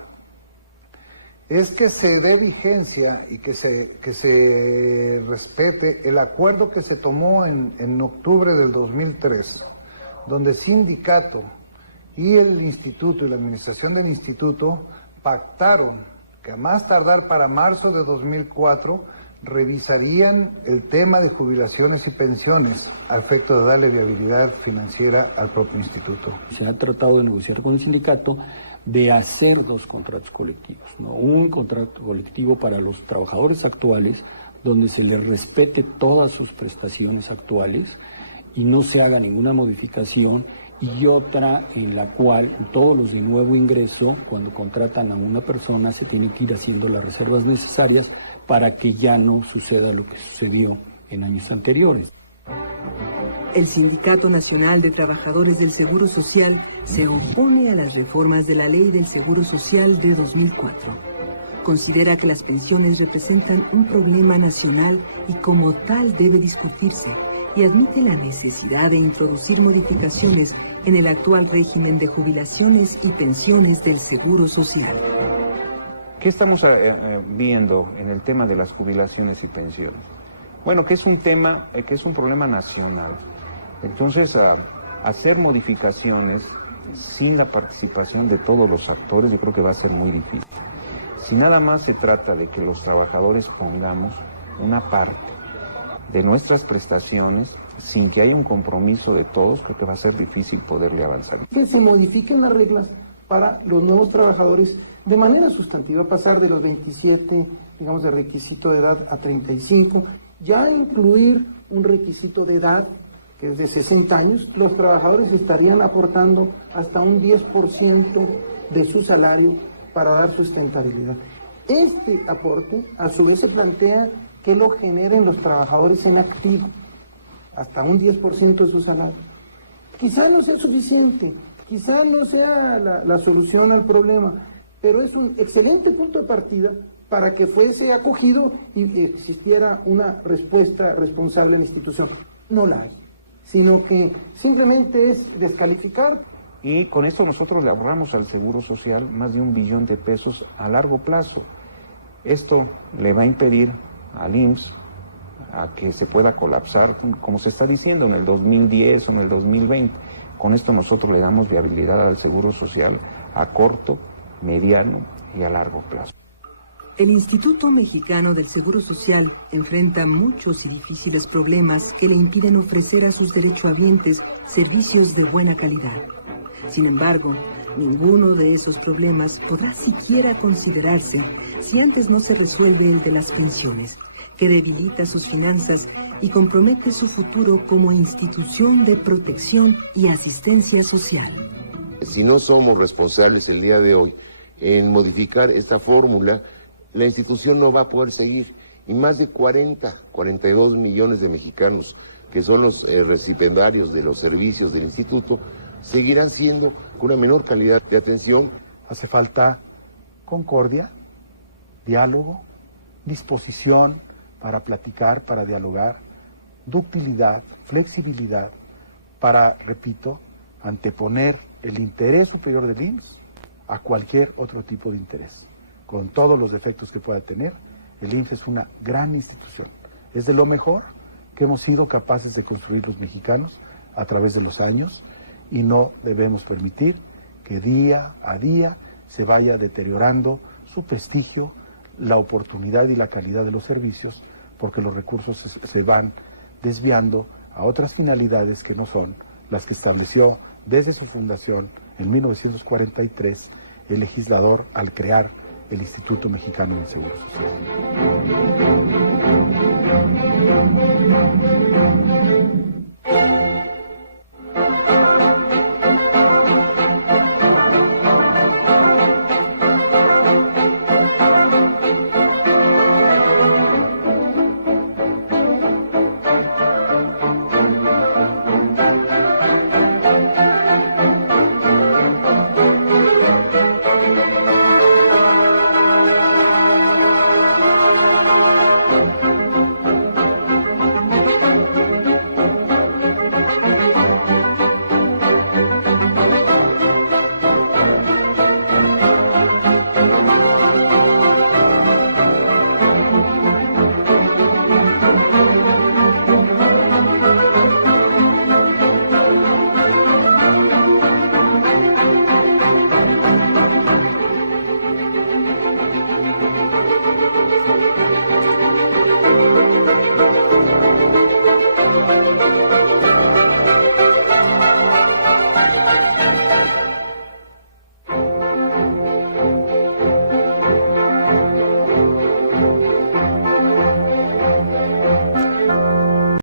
es que se dé vigencia y que se respete el acuerdo que se tomó en octubre del 2003, donde el sindicato y el instituto y la administración del instituto pactaron que a más tardar para marzo de 2004 revisarían el tema de jubilaciones y pensiones a efecto de darle viabilidad financiera al propio instituto. Se ha tratado de negociar con el sindicato de hacer 2 contratos colectivos, ¿no? Un contrato colectivo para los trabajadores actuales, donde se les respete todas sus prestaciones actuales y no se haga ninguna modificación, y otra en la cual todos los de nuevo ingreso, cuando contratan a una persona, se tienen que ir haciendo las reservas necesarias para que ya no suceda lo que sucedió en años anteriores. El Sindicato Nacional de Trabajadores del Seguro Social se opone a las reformas de la Ley del Seguro Social de 2004. Considera que las pensiones representan un problema nacional y como tal debe discutirse, y admite la necesidad de introducir modificaciones en el actual régimen de jubilaciones y pensiones del Seguro Social. ¿Qué estamos viendo en el tema de las jubilaciones y pensiones? Bueno, que es un tema, que es un problema nacional. Entonces, hacer modificaciones sin la participación de todos los actores, yo creo que va a ser muy difícil. Si nada más se trata de que los trabajadores pongamos una parte de nuestras prestaciones sin que haya un compromiso de todos, creo que va a ser difícil poderle avanzar. Que se modifiquen las reglas para los nuevos trabajadores de manera sustantiva, pasar de los 27, digamos, de requisito de edad a 35, ya incluir un requisito de edad que es de 60 años, los trabajadores estarían aportando hasta un 10% de su salario para dar sustentabilidad. Este aporte, a su vez, se plantea que lo generen los trabajadores en activo, hasta un 10% de su salario. Quizá no sea suficiente, quizá no sea la solución al problema, pero es un excelente punto de partida para que fuese acogido y existiera una respuesta responsable en la institución. No la hay, sino que simplemente es descalificar. Y con esto nosotros le ahorramos al Seguro Social más de $1 billón a largo plazo. Esto le va a impedir al IMSS a que se pueda colapsar, como se está diciendo, en el 2010 o en el 2020. Con esto nosotros le damos viabilidad al Seguro Social a corto, mediano y a largo plazo. El Instituto Mexicano del Seguro Social enfrenta muchos y difíciles problemas que le impiden ofrecer a sus derechohabientes servicios de buena calidad. Sin embargo, ninguno de esos problemas podrá siquiera considerarse si antes no se resuelve el de las pensiones, que debilita sus finanzas y compromete su futuro como institución de protección y asistencia social. Si no somos responsables el día de hoy en modificar esta fórmula, la institución no va a poder seguir. Y más de 42 millones de mexicanos, que son los recipiendarios de los servicios del instituto, seguirán siendo con una menor calidad de atención. Hace falta concordia, diálogo, disposición para platicar, para dialogar, ductilidad, flexibilidad, para, repito, anteponer el interés superior del IMSS a cualquier otro tipo de interés. Con todos los defectos que pueda tener, el IMSS es una gran institución. Es de lo mejor que hemos sido capaces de construir los mexicanos a través de los años, y no debemos permitir que día a día se vaya deteriorando su prestigio, la oportunidad y la calidad de los servicios, porque los recursos se van desviando a otras finalidades que no son las que estableció desde su fundación en 1943 el legislador al crear el Instituto Mexicano del Seguro Social.